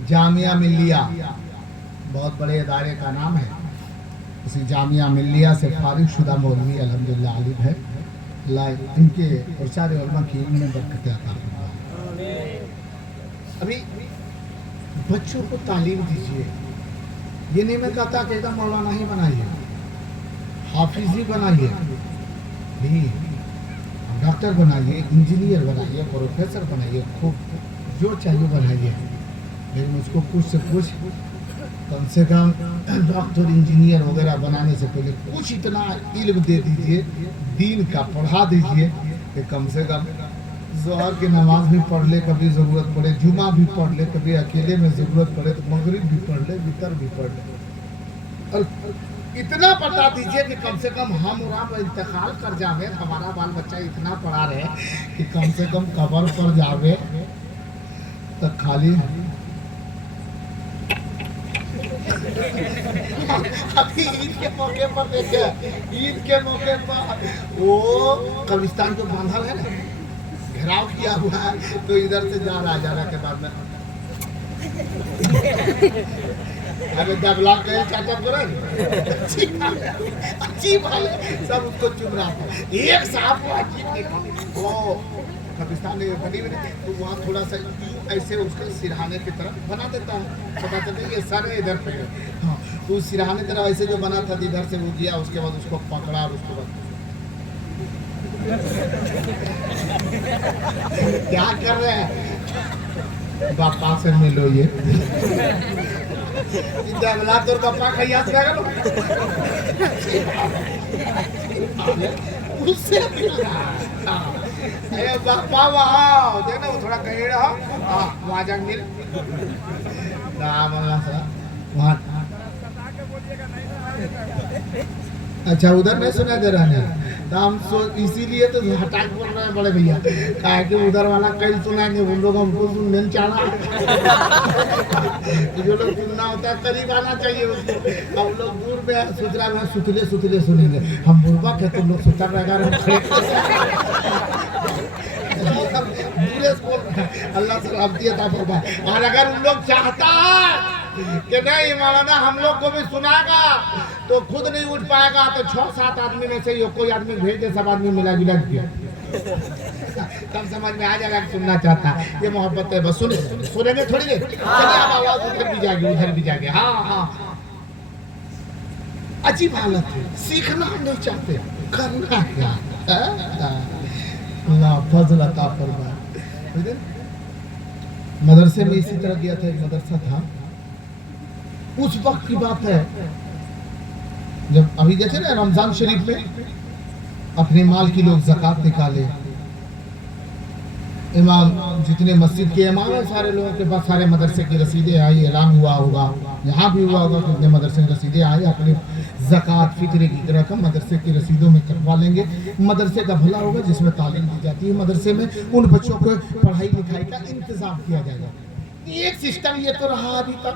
जामिया मिल्लिया बहुत बड़े इदारे का नाम है। उसी जामिया मिल्लिया से फारिग शुदा मौलवी अल्हम्दुलिल्लाह आलिम है। इनके और सारे उलमा की इनमें बरकत अता फरमाए। अभी बच्चों को तालीम दीजिए। ये नहीं मैं कहता कि एकदम मौलाना ही बनाइए, हाफिज ही बनाइए, नहीं डॉक्टर बनाइए, इंजीनियर बनाइए, प्रोफेसर बनाइए, खूब जो चाहिए बनाइए, लेकिन उसको कुछ से कुछ कम से कम डॉक्टर इंजीनियर वगैरह बनाने से पहले कुछ इतना इल्म दे दीजिए, दीन का पढ़ा दीजिए कि कम से कम ज़ोहर की नमाज भी पढ़ ले, कभी ज़रूरत पड़े जुमा भी पढ़ ले, कभी अकेले में ज़रूरत पड़े तो मगरिब भी पढ़ ले, वितर भी पढ़ ले। और इतना बता दीजिए कि कम से कम हम और आप इंतकाल कर जावे, हमारा बाल बच्चा इतना पढ़ा रहे कि कम से कम कब्र पर जावे तो खाली अभी ईद के मौके पर देखे, ईद के मौके पर वो कब्रिस्तान जो बांधा है ना, घेराव किया हुआ है, तो इधर से जा रहा के बाद में अरे दबला गए चाचा बोले अजीब हाल है, सब उसको चुप रहा था। एक साहब को अजीब वो कब्रिस्तान बनी हुई तो वहाँ थोड़ा सा ऐसे उसके सिरहाने की तरफ बना देता है, पता चलता है ये सर है इधर पे। हाँ तो उस सिरहाने तरफ ऐसे जो बना था इधर से वो गया, उसके बाद उसको पकड़ा और उसके बाद क्या कर रहे हैं? बापा से मिलो ये दबला तो बापा खैयास कर लो उससे बापा वहाँ देखना वो थोड़ा कहीं रहा, हाँ वहाँ जा मिल राम अल्लाह सा वहाँ। अच्छा उधर नहीं सुना दे रहा है तो हम इसीलिए तो हटा के बोल रहे हैं बड़े भैया, कहा कि उधर वाला कल सुनाएंगे, उन लोग हमको सुनने नहीं चाहना। जो लोग सुनना होता है करीब आना चाहिए उसको। हम लोग दूर में सुतरा में सुतले सुतले सुनेंगे, हम बुरबा के तुम लोग सुतर रहेगा अल्लाह से अब्दियत फरमाए। और अगर उन लोग चाहता है कि नहीं मौलाना हम लोग को भी सुनाएगा तो खुद नहीं उठ पाएगा, तो 6-7 आदमी में से कोई आदमी भेज दे, सब आदमी मिला जुला दिया तब समझ में आ जाएगा कि सुनना चाहता है ये मोहब्बत है। बस सुनेंगे थोड़ी देर, चलिए अब आवाज उधर भी जाएगी। हाँ हाँ, अजीब हालत है, सीखना नहीं चाहते, करना क्या? अल्लाह फजल अता फरमाए। मदरसे में इसी तरह गया था, एक मदरसा था, उस वक्त की बात है जब अभी जैसे ना रमजान शरीफ में अपने माल की लोग ज़कात निकाले, इमाम जितने मस्जिद के इमाम है सारे लोगों के पास सारे मदरसे की रसीदें आई, ऐलान हुआ होगा, यहाँ भी हुआ होगा, कितने मदरसे की रसीदें आई, अपने ज़कात फितरे की रकम मदरसे की रसीदों में करवा लेंगे। मदरसे का भला होगा जिसमें तालीम दी जाती है, मदरसे में उन बच्चों को पढ़ाई लिखाई का इंतजाम किया जाएगा। एक सिस्टम ये तो रहा अभी तक।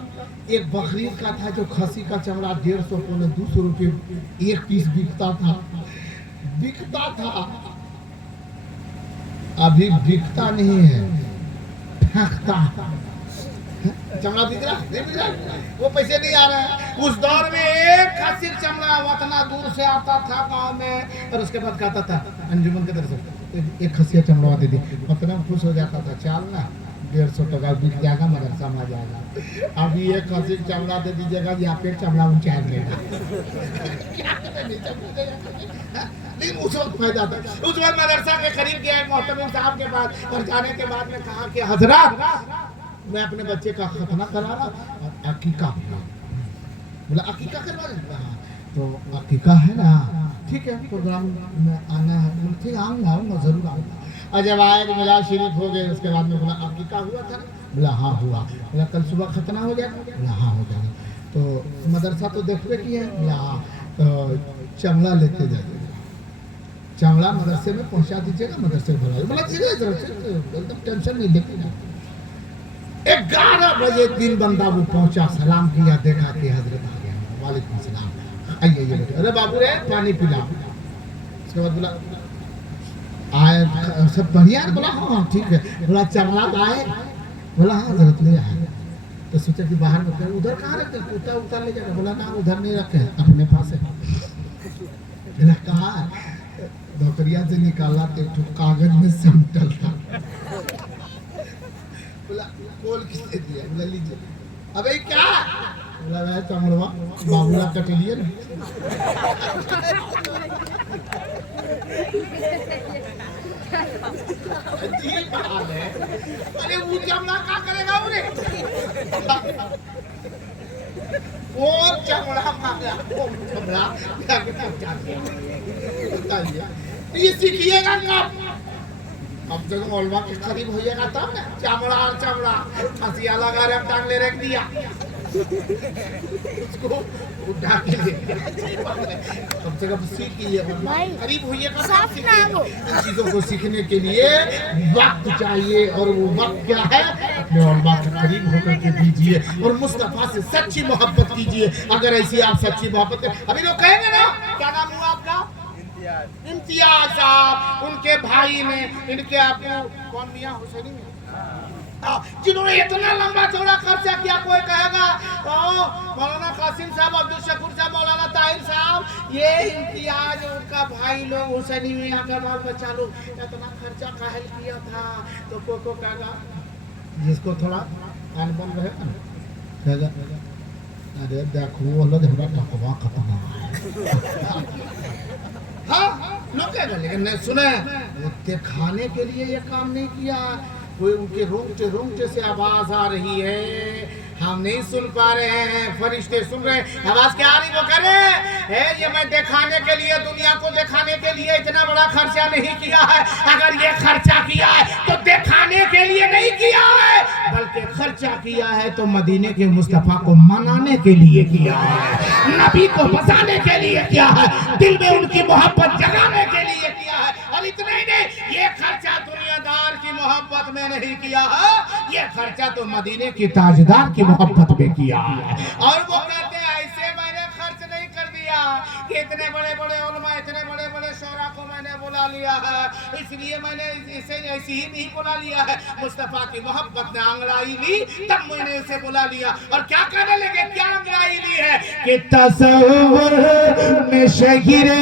एक बकरीद का था जो खसी का चमड़ा 150 पौने 200 रुपये एक पीस बिकता था। अभी बिकता नहीं है, फेंकता। चमड़ा बिक रहा नहीं बिक रहा, वो पैसे नहीं आ रहे हैं। उस दौर में एक खसी चमड़ा उतना दूर से आता था गांव में, और उसके बाद कहता था अंजुमन की तरफ से एक खसिया चमड़ा दे दी, मतलब खुश हो जाता था, चल ना 150 टका बिक जाएगा, मदरसा में आ जाएगा। अभी एक खसी चमड़ा दे दीजिएगा या फिर चमड़ा उचार लेगा। लेकिन उस वक्त फायदा था। उस वक्त मदरसा के करीब गया मोहतमिम साहब के पास, और जाने के बाद में कहा कि हजरत मैं अपने बच्चे का खतना करा रहा और अकीका हुआ। बोला अकीका करवा लेंगे? तो अकीका है ना, ठीक है प्रोग्राम में आना है, ठीक आऊँगा जरूर आऊँगा। और जब आए तो मिला शरीफ हो गए, उसके बाद में बोला अकीका हुआ था? बोला हाँ हुआ। बोला कल सुबह खतना हो जाएगा? बोला हाँ हो जाएगा। तो मदरसा तो देखते की है? बोला हाँ। तो चमड़ा लेते जाइए, चमड़ा मदरसे में पहुंचा दीजिएगा, मदरसे भरा। बोला ठीक है एकदम टेंशन नहीं लेके। 11 बजे दिन बंदा वो पहुंचा, सलाम किया, देखा कि हजरत आ गया, वालेकुम सलाम, आइए बेटे, अरे बाबू रे पानी पिलाओ। उसके बाद बोला आए सब बढ़िया? बोला हाँ ठीक है। बोला चमड़ा आए? बोला हाँ हजरत ले आए। तो सोचा कि बाहर में उधर कहाँ रखते, कुत्ता उतार ले जाएगा? बोला ना उधर नहीं रखे, अपने पास है। बोला कहाँ है? नौकरिया से निकाला तो एक कागज में समटल था। बोला खोल किसने दिया? बोला लीजिए। अबे क्या? बोला मैं चमड़वा बाबूला कट लिए ना। अजीब हाल है। अरे वो चमड़ा क्या करेगा उन्हें? वो चमड़ा मांगा, वो चमड़ा जाके पहुंचा दिया। बताइए ये सीखिएगा कब? अब जब मौलवा के करीब होइएगा तब ना। चमड़ा और चमड़ा हंसिया लगा रहे, टांग ले रख दिया उसको उठा के ले। कब से कब सीखिए, करीब होइएगा तब सीखिएगा। इन चीजों को सीखने के लिए वक्त चाहिए, और वो वक्त क्या है? अपने मौलवा के करीब होकर के दीजिए और मुस्तफा से सच्ची मोहब्बत कीजिए। अगर ऐसी आप सच्ची मोहब्बत, अभी लोग कहेंगे ना क्या नाम हुआ आपका? इम्तियाज साहब। उनके भाई ने इनके आपको कौन मियां हुसैनी में जिन्होंने इतना लंबा चौड़ा खर्चा किया। कोई कहेगा मौलाना कासिम साहब, अब्दुल शकूर साहब, मौलाना ताहिर साहब, ये इम्तियाज उनका भाई लोग हुसैनी मियां के बाल बच्चा लोग इतना खर्चा काहे किया था? तो को कहेगा जिसको थोड़ा अनबन रहेगा ना, कहेगा अरे देखो वो लोग हमारा टकवा खत्म है। हाँ लोग कहेगा, लेकिन नहीं सुने वो खाने के लिए ये काम नहीं किया। कोई उनके रोंगटे से आवाज आ रही है, हम नहीं सुन पा रहे हैं, फरिश्ते सुन रहे हैं। आवाज क्या आ रही? वो कह रहे हैं ये मैं दिखाने के लिए, दुनिया को दिखाने के लिए इतना बड़ा खर्चा नहीं किया है। अगर ये खर्चा किया है तो दिखाने के लिए नहीं किया है, बल्कि खर्चा किया है तो मदीने के मुस्तफा को मनाने के लिए किया है, नबी को बसाने के लिए किया है, दिल में उनकी मोहब्बत जगाने के लिए किया है। और इतना ही नहीं, ये खर्चा दुनियादार की मोहब्बत में नहीं किया है, ये खर्चा तो मदीने की ताजदार की मोहब्बत में किया है। और वो कहते हैं ऐसे मैंने खर्च नहीं कर दिया कि इतने बड़े बड़े उलमा, इतने बड़े बड़े शोरा को मैंने बुला लिया है, इसलिए मैंने इसे ऐसे ही नहीं बुला लिया है। मुस्तफा की मोहब्बत ने अंगड़ाई ली, तब मैंने इसे बुला लिया। और क्या कहने लगे, क्या अंगड़ाई ली है कि तसव्वुर में शहीरे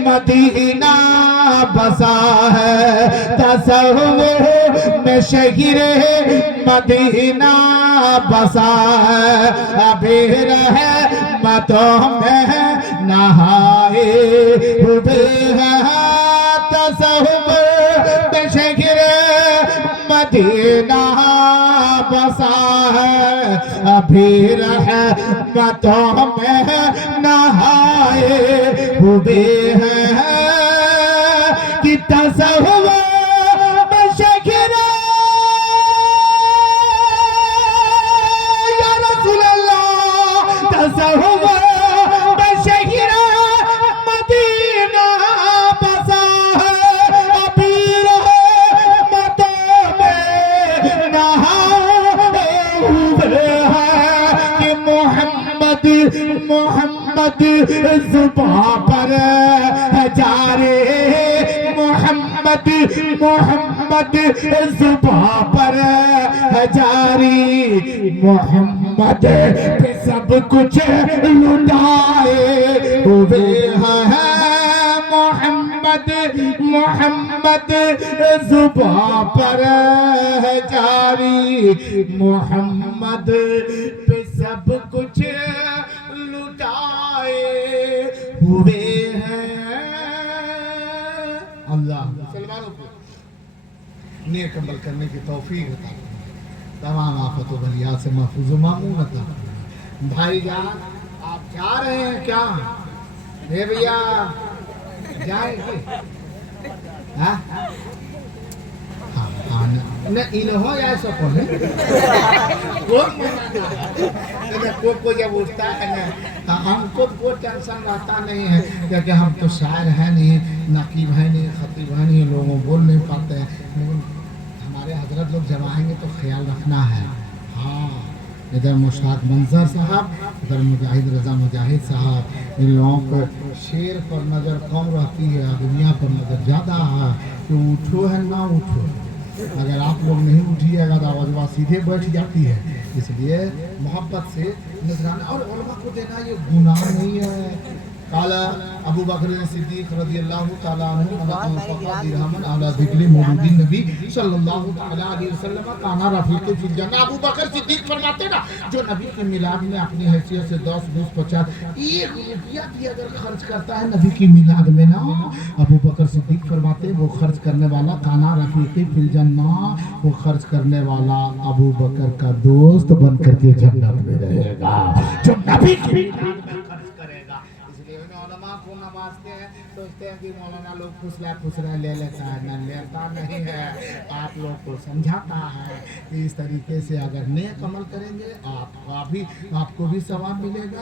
मदीना बसा है, तसव्वुर में शहीरे मदीना बसा है, अभी रहमतों में नहाए हुए हैं, तसव्वुर में शहीरे मदीना बसा है, अभी रहमतों में नहाए हुए हैं कि तसव्वुर में शकीरा या रसूल अल्लाह, तसव्वुर में शकीरा मदीना बसा है, अभी रहमतों में नहाए हुए हैं कि मोहम्मद मोहम्मद जुबां पर है जारे, मोहम्मद मोहम्मद जुबां पर है जारी, मोहम्मद पे सब कुछ लुटाए हुए हैं, मोहम्मद मोहम्मद जुबां पर है जारी, मोहम्मद पे सब कुछ लुटाए हुए हैं। अल्लाह मुसलमानों को नेक अमल करने की तौफीक अता फरमाए, तमाम आफतों बलिया से महफूज मामून अता फरमाए। भाईजान आप जा रहे हैं क्या? हे भैया जाएंगे? हाँ हाँ न इन्हों या सब पढ़े को जब उठता है ना हमको कोई टेंशन रहता नहीं है, क्योंकि हम तो शायर हैं नहीं, नकीब है नहीं, खतीब है नहीं, लोगों बोल नहीं पाते हैं, लेकिन हमारे हजरत लोग जब आएंगे तो ख्याल रखना है। हाँ इधर मुश्ताक मंजर साहब, इधर मुजाहिद रजा मुजाहिद साहब, इन लोगों को शेर पर नज़र कम रहती है, दुनिया पर नज़र ज़्यादा है कि उठो है ना उठो, अगर आप लोग नहीं उठिएगा तो आवाज़ सीधे बैठ जाती है, इसलिए मोहब्बत से नजराना और उलमा को देना ये गुनाह नहीं है। काला अबू बकर सिद्दीक रज़ियल्लाहु ताला अन्हु अनफक़ा दिरहमन अला ज़िक्रि मौलूदिन नबी सल्लल्लाहु ताला अलैहि वसल्लम काना रफ़ीक़ी फ़िल जन्नह। अबू बकर सिद्दीक फरमाते ना, जो नबी के मिलाद में अपनी हैसियत से 10, 20, 50 1 रुपया भी अगर खर्च करता है नबी की मिलाद में ना, अबू बकर सिद्दीक फरमाते वो खर्च करने वाला काना रफ़ीक़ी फ़िल जन्नह, वो खर्च करने वाला अबू बकर का दोस्त बन करके जन्नत में रहेगा, जो नबी की मिलाद में खर्च करेगा। इसलिए उलमा को नवाजते हैं, सोचते हैं कि मौलाना लोग फुसला ले लेता है, न लेता नहीं है, आप लोग को समझाता है कि इस तरीके से अगर नेक अमल करेंगे आपको भी सवाब मिलेगा,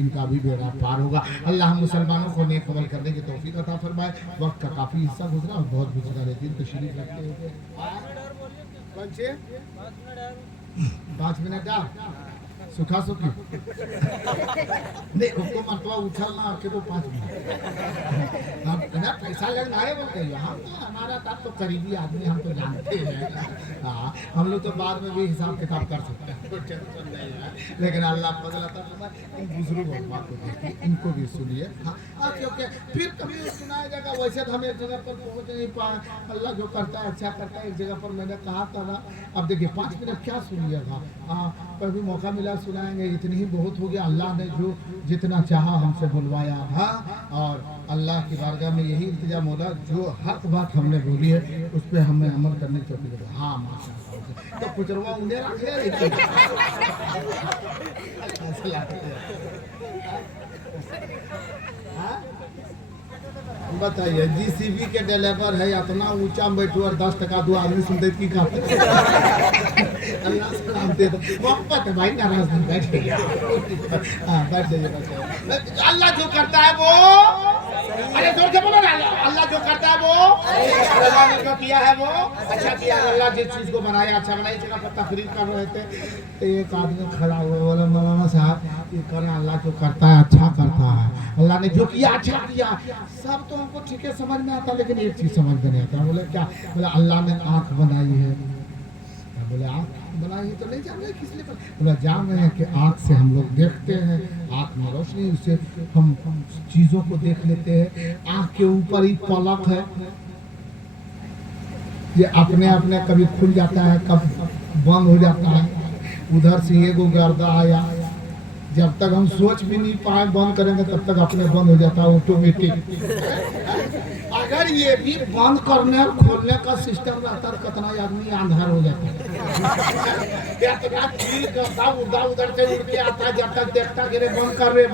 इनका भी बेड़ा पार होगा। अल्लाह मुसलमानों को नेक अमल करने की तौफीक अता फरमाए। वक्त का काफ़ी हिस्सा गुजरा और बहुत गुजरा, लेकिन तशरीफ रखते हुए 5 मिनट सुखा सुखी नहीं उसको मतलब उछलना आपके तो 5 मिनट हम ना पैसा लगना है बोलते हैं, हम हमारा तब तो करीबी आदमी हम तो जानते हैं। हाँ हम लोग तो बाद में भी हिसाब किताब कर सकते हैं, कोई टेंशन नहीं है, लेकिन अल्लाह फजल अता फरमाए। इन बुजुर्ग बात को देखिए, इनको भी सुनिए। हाँ क्योंकि फिर कभी सुनाया जाएगा, वैसे तो हम एक जगह पर पहुँच नहीं पाए, अल्लाह जो करता है अच्छा करता है। एक जगह पर मैंने कहा था ना, अब देखिए 5 मिनट क्या सुनिएगा, कभी मौका मिला सुनाएंगे, इतनी ही बहुत हो गया। अल्लाह ने जो जितना चाहा हमसे बुलवाया था, और अल्लाह की बारगाह में यही इंतजाम होगा, जो हक बात हमने बोली है उस पर हमें अमल करने की तौफीक दे। हाँ माशाअल्लाह, तो कुचरवा उन्हें रखे बताइए, जीसीबी के ड्राइवर है, इतना ऊंचा बैठो और 10 टका दो आदमी सुनते की का अल्लाह सलाम दे दो, मोहब्बत है भाई, नाराज नहीं, बैठ जाइए। हाँ बैठ जाइए। अल्लाह जो करता है वो, अरे जोर से बोलो ना, अल्लाह जो करता है वो, अल्लाह ने जो किया है वो अच्छा किया। अल्लाह जिस चीज़ को बनाया अच्छा बनाया। इस जगह पर तकरीर कर रहे थे, एक आदमी खड़ा हुआ बोला, मौलाना साहब ये करना, अल्लाह जो करता है अच्छा करता है, अल्लाह ने जो किया अच्छा किया। सब तो हमको ठीक है समझ में आता, लेकिन एक चीज़ समझ में नहीं आता। बोले क्या? बोले अल्लाह ने आँख बनाई है। बोले आँख बनाई है तो नहीं जान रहे किस लिए बोला जान रहे हैं कि आँख से हम लोग देखते हैं, आँख में रोशनी, उससे हम चीज़ों को देख लेते हैं। आँख के ऊपर ही पलक है, ये अपने अपने कभी खुल जाता है, कब बंद हो जाता है। उधर से एगो गर्दा आया, जब तक हम सोच भी नहीं पाए बंद करेंगे तब तक अपने बंद हो जाता है ऑटोमेटिक। अगर ये भी बंद करने और खोलने का सिस्टम रहता तो कितना आदमी अंधार हो जाता है। इतना चील करता उधर से उड़ के आता, जब तक देखता कि बंद कर रहे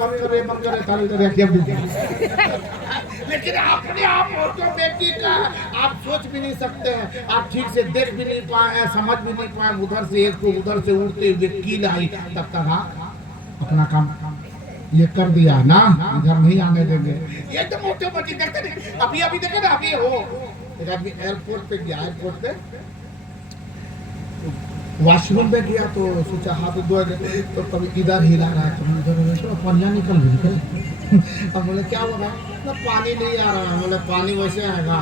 था इधर लेकिन अपने आप ऑटोमेटिक आप सोच भी नहीं सकते हैं, आप ठीक से देख भी नहीं पाए, समझ भी नहीं पाए। उधर से एक को उधर से उड़ते हुए कील आई, तब तक अपना काम ये कर दिया ना, इधर नहीं आने देंगे। ये तो मोटे बच्चे देखते नहीं, अभी देखे ना, अभी हो एक आदमी एयरपोर्ट पे गया, एयरपोर्ट पे वॉशरूम पे गया तो सोचा हाथ धो, तो कभी इधर हिला रहा है, कभी उधर, तो पनिया निकल गई। अब बोले क्या हो रहा है, तो पानी नहीं आ रहा है। बोले पानी वैसे आएगा,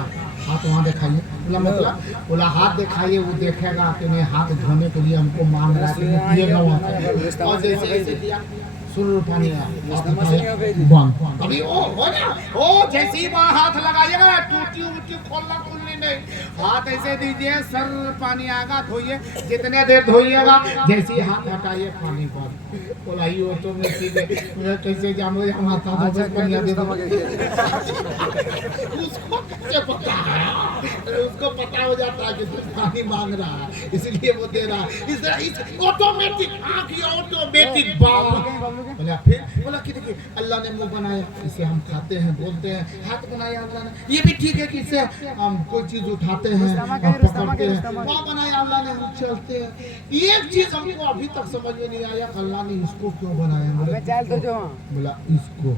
हाथ वहाँ दिखाइए। बोला मतलब, बोला हाथ दिखाइए, वो देखेगा कि नहीं हाथ धोने के लिए हमको मांग रहा है, और जैसे ऐसे दिया सुर पानी बंद। अभी ओ हो ना, ओ जैसे ही वहाँ हाथ लगाइएगा टूटी खोलना खुलनी नहीं, हाथ ऐसे दीजिए, सर पानी आएगा, धोइए, जितने देर धोइएगा, जैसे ही हाथ हटाइए पानी बंद। बोला ये ऑटोमेटिक है, कैसे जानो हम हाथ पानी दे दो। उसको कैसे पता है, उसको पता हो जाता है कि पानी मांग रहा है, इसलिए वो दे रहा है। इस ऑटोमेटिक आँख, ऑटोमेटिक बात। बोला फिर बोला कि देखिए अल्लाह ने मुंह बनाया, इसे हम खाते हैं, बोलते हैं, हाथ बनाया अल्लाह ने, ये भी ठीक है कि इससे हम कोई चीज उठाते हैं, हम पकड़ते हैं, पाँव बनाया अल्लाह ने, हम चलते हैं। एक चीज हमको अभी तक समझ में नहीं आया, अल्लाह ने इसको क्यों बनाया। बोला इसको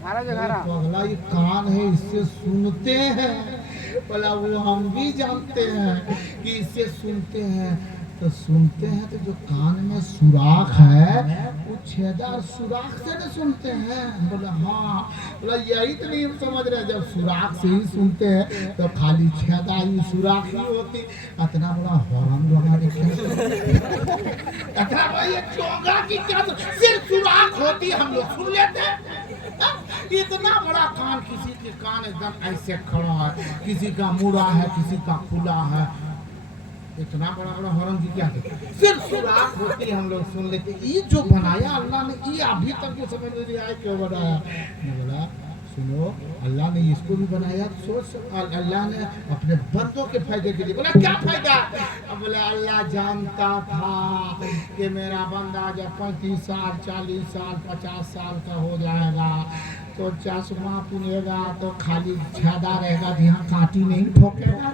तो अगला ये कान है, इससे सुनते हैं। बोला वो हम भी जानते हैं कि इससे सुनते हैं, तो सुनते हैं तो जो कान में सुराख है वो छेदार सुराख से न सुनते हैं। बोला हाँ। बोला यही तो नहीं समझ रहे, जब सुराख से ही सुनते हैं तो खाली छेदा ही सुराख ही होती, इतना बड़ा हॉर्न लगाने की इतना बड़ा चोगा की क्या सिर्फ सुराख होती, हम लोग सुन लेते हैं। इतना बड़ा कान, किसी के कान एकदम ऐसे खड़ा है, किसी का मुड़ा है, किसी का खुला है, इतना बड़ा बड़ा हॉर्न की क्या है, सिर्फ सुराख होती है, हम लोग सुन लेते। ये जो बनाया अल्लाह ने, ये अभी तक जो समझ में नहीं आया क्यों बनाया। बोला सुनो, अल्लाह ने इसको भी बनाया, सोच अल्लाह ने अपने बंदों के फायदे के लिए। बोला क्या फायदा। अब बोला अल्लाह जानता था कि मेरा बंदा जब 35 साल 40 साल 50 साल का हो जाएगा तो चश्मा पिनेगा तो खाली छेदा रहेगा, यहाँ कांटी नहीं ठोकेगा।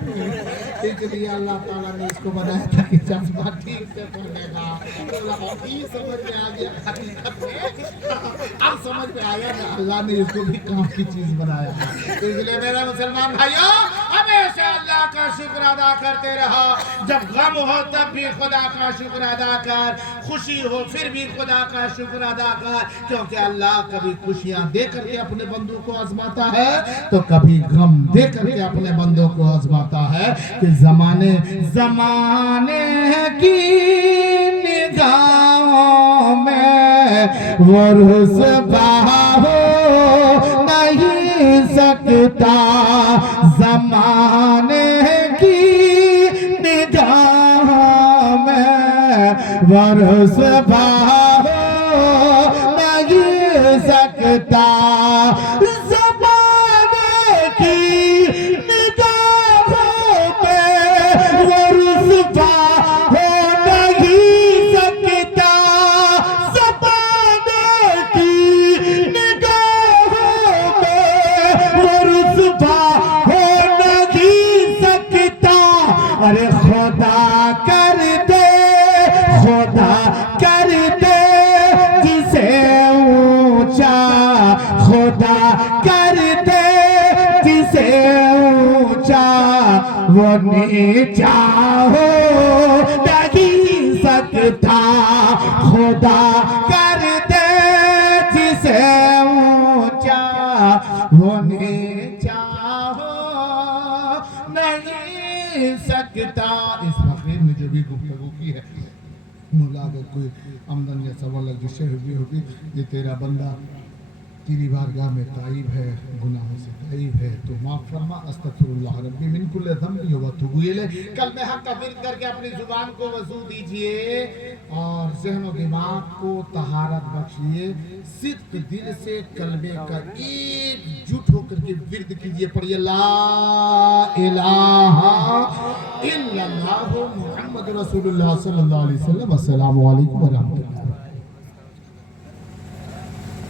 इसलिए अल्लाह ताला ने इसको बनाया था कि चश्मा ठीक से पहनेगा। समझ में आ गया हकीकत में, अब समझ में आया ना अल्लाह ने इसको भी काम की चीज बनाया। तो इसलिए मेरे मुसलमान भाइयों, हमेशा अल्लाह का शुक्र अदा करते रहो। जब गम हो तब भी खुदा का शुक्र अदा कर, खुशी हो फिर भी खुदा का शुक्र अदा कर, क्योंकि अल्लाह कभी खुशियां दे करके अपने बंदों को आजमाता है तो कभी गम दे करके अपने बंदों को आजमाता है। कि जमाने की निगाहों में वो रुसवा हो नहीं सकता, जमाने की निगाहों में वो रुसवा हो नहीं सकता, ज़माने की निगाहों में वो रुसवा हो नहीं सकता, ज़माने की निगाहों में वो रुसवा हो नहीं सकता। अरे खुदा कर दे, खुदा कर दे जिसे ऊंचा, खुदा कर दे जिसे ऊंचा, वो नीचा हो नहीं सकता। खुदा कर दे जिसे ऊंचा, वो नीचा हो नहीं सकता। इस फकीर मुझे भी गुफ्तगू की है मौला, अगर कोई आमदन या सवाल जिससे हुई होगी, ये तेरा बंदा तेरी बारगाह में ताइब है, गुनाहों से ताइब है, तो माफ़ फरमा। अस्तगफिरुल्लाह रब्बी मिन कुल्लि ज़ंबि व अतूबु इलैह। कल्मे हक का विर्द करके अपनी जुबान को वज़ू दीजिए और ज़हन और दिमाग को तहारत बख्शिए। सिद्क दिल से कल्मे का एकजुट होकर के विर्द कीजिए। पढ़िए ला इलाहा इल्लल्लाह मुहम्मद रसूलुल्लाह सल्लल्लाहु अलैहि वसल्लम। अस्सलामु अलैकुम व रहमतुल्लाह।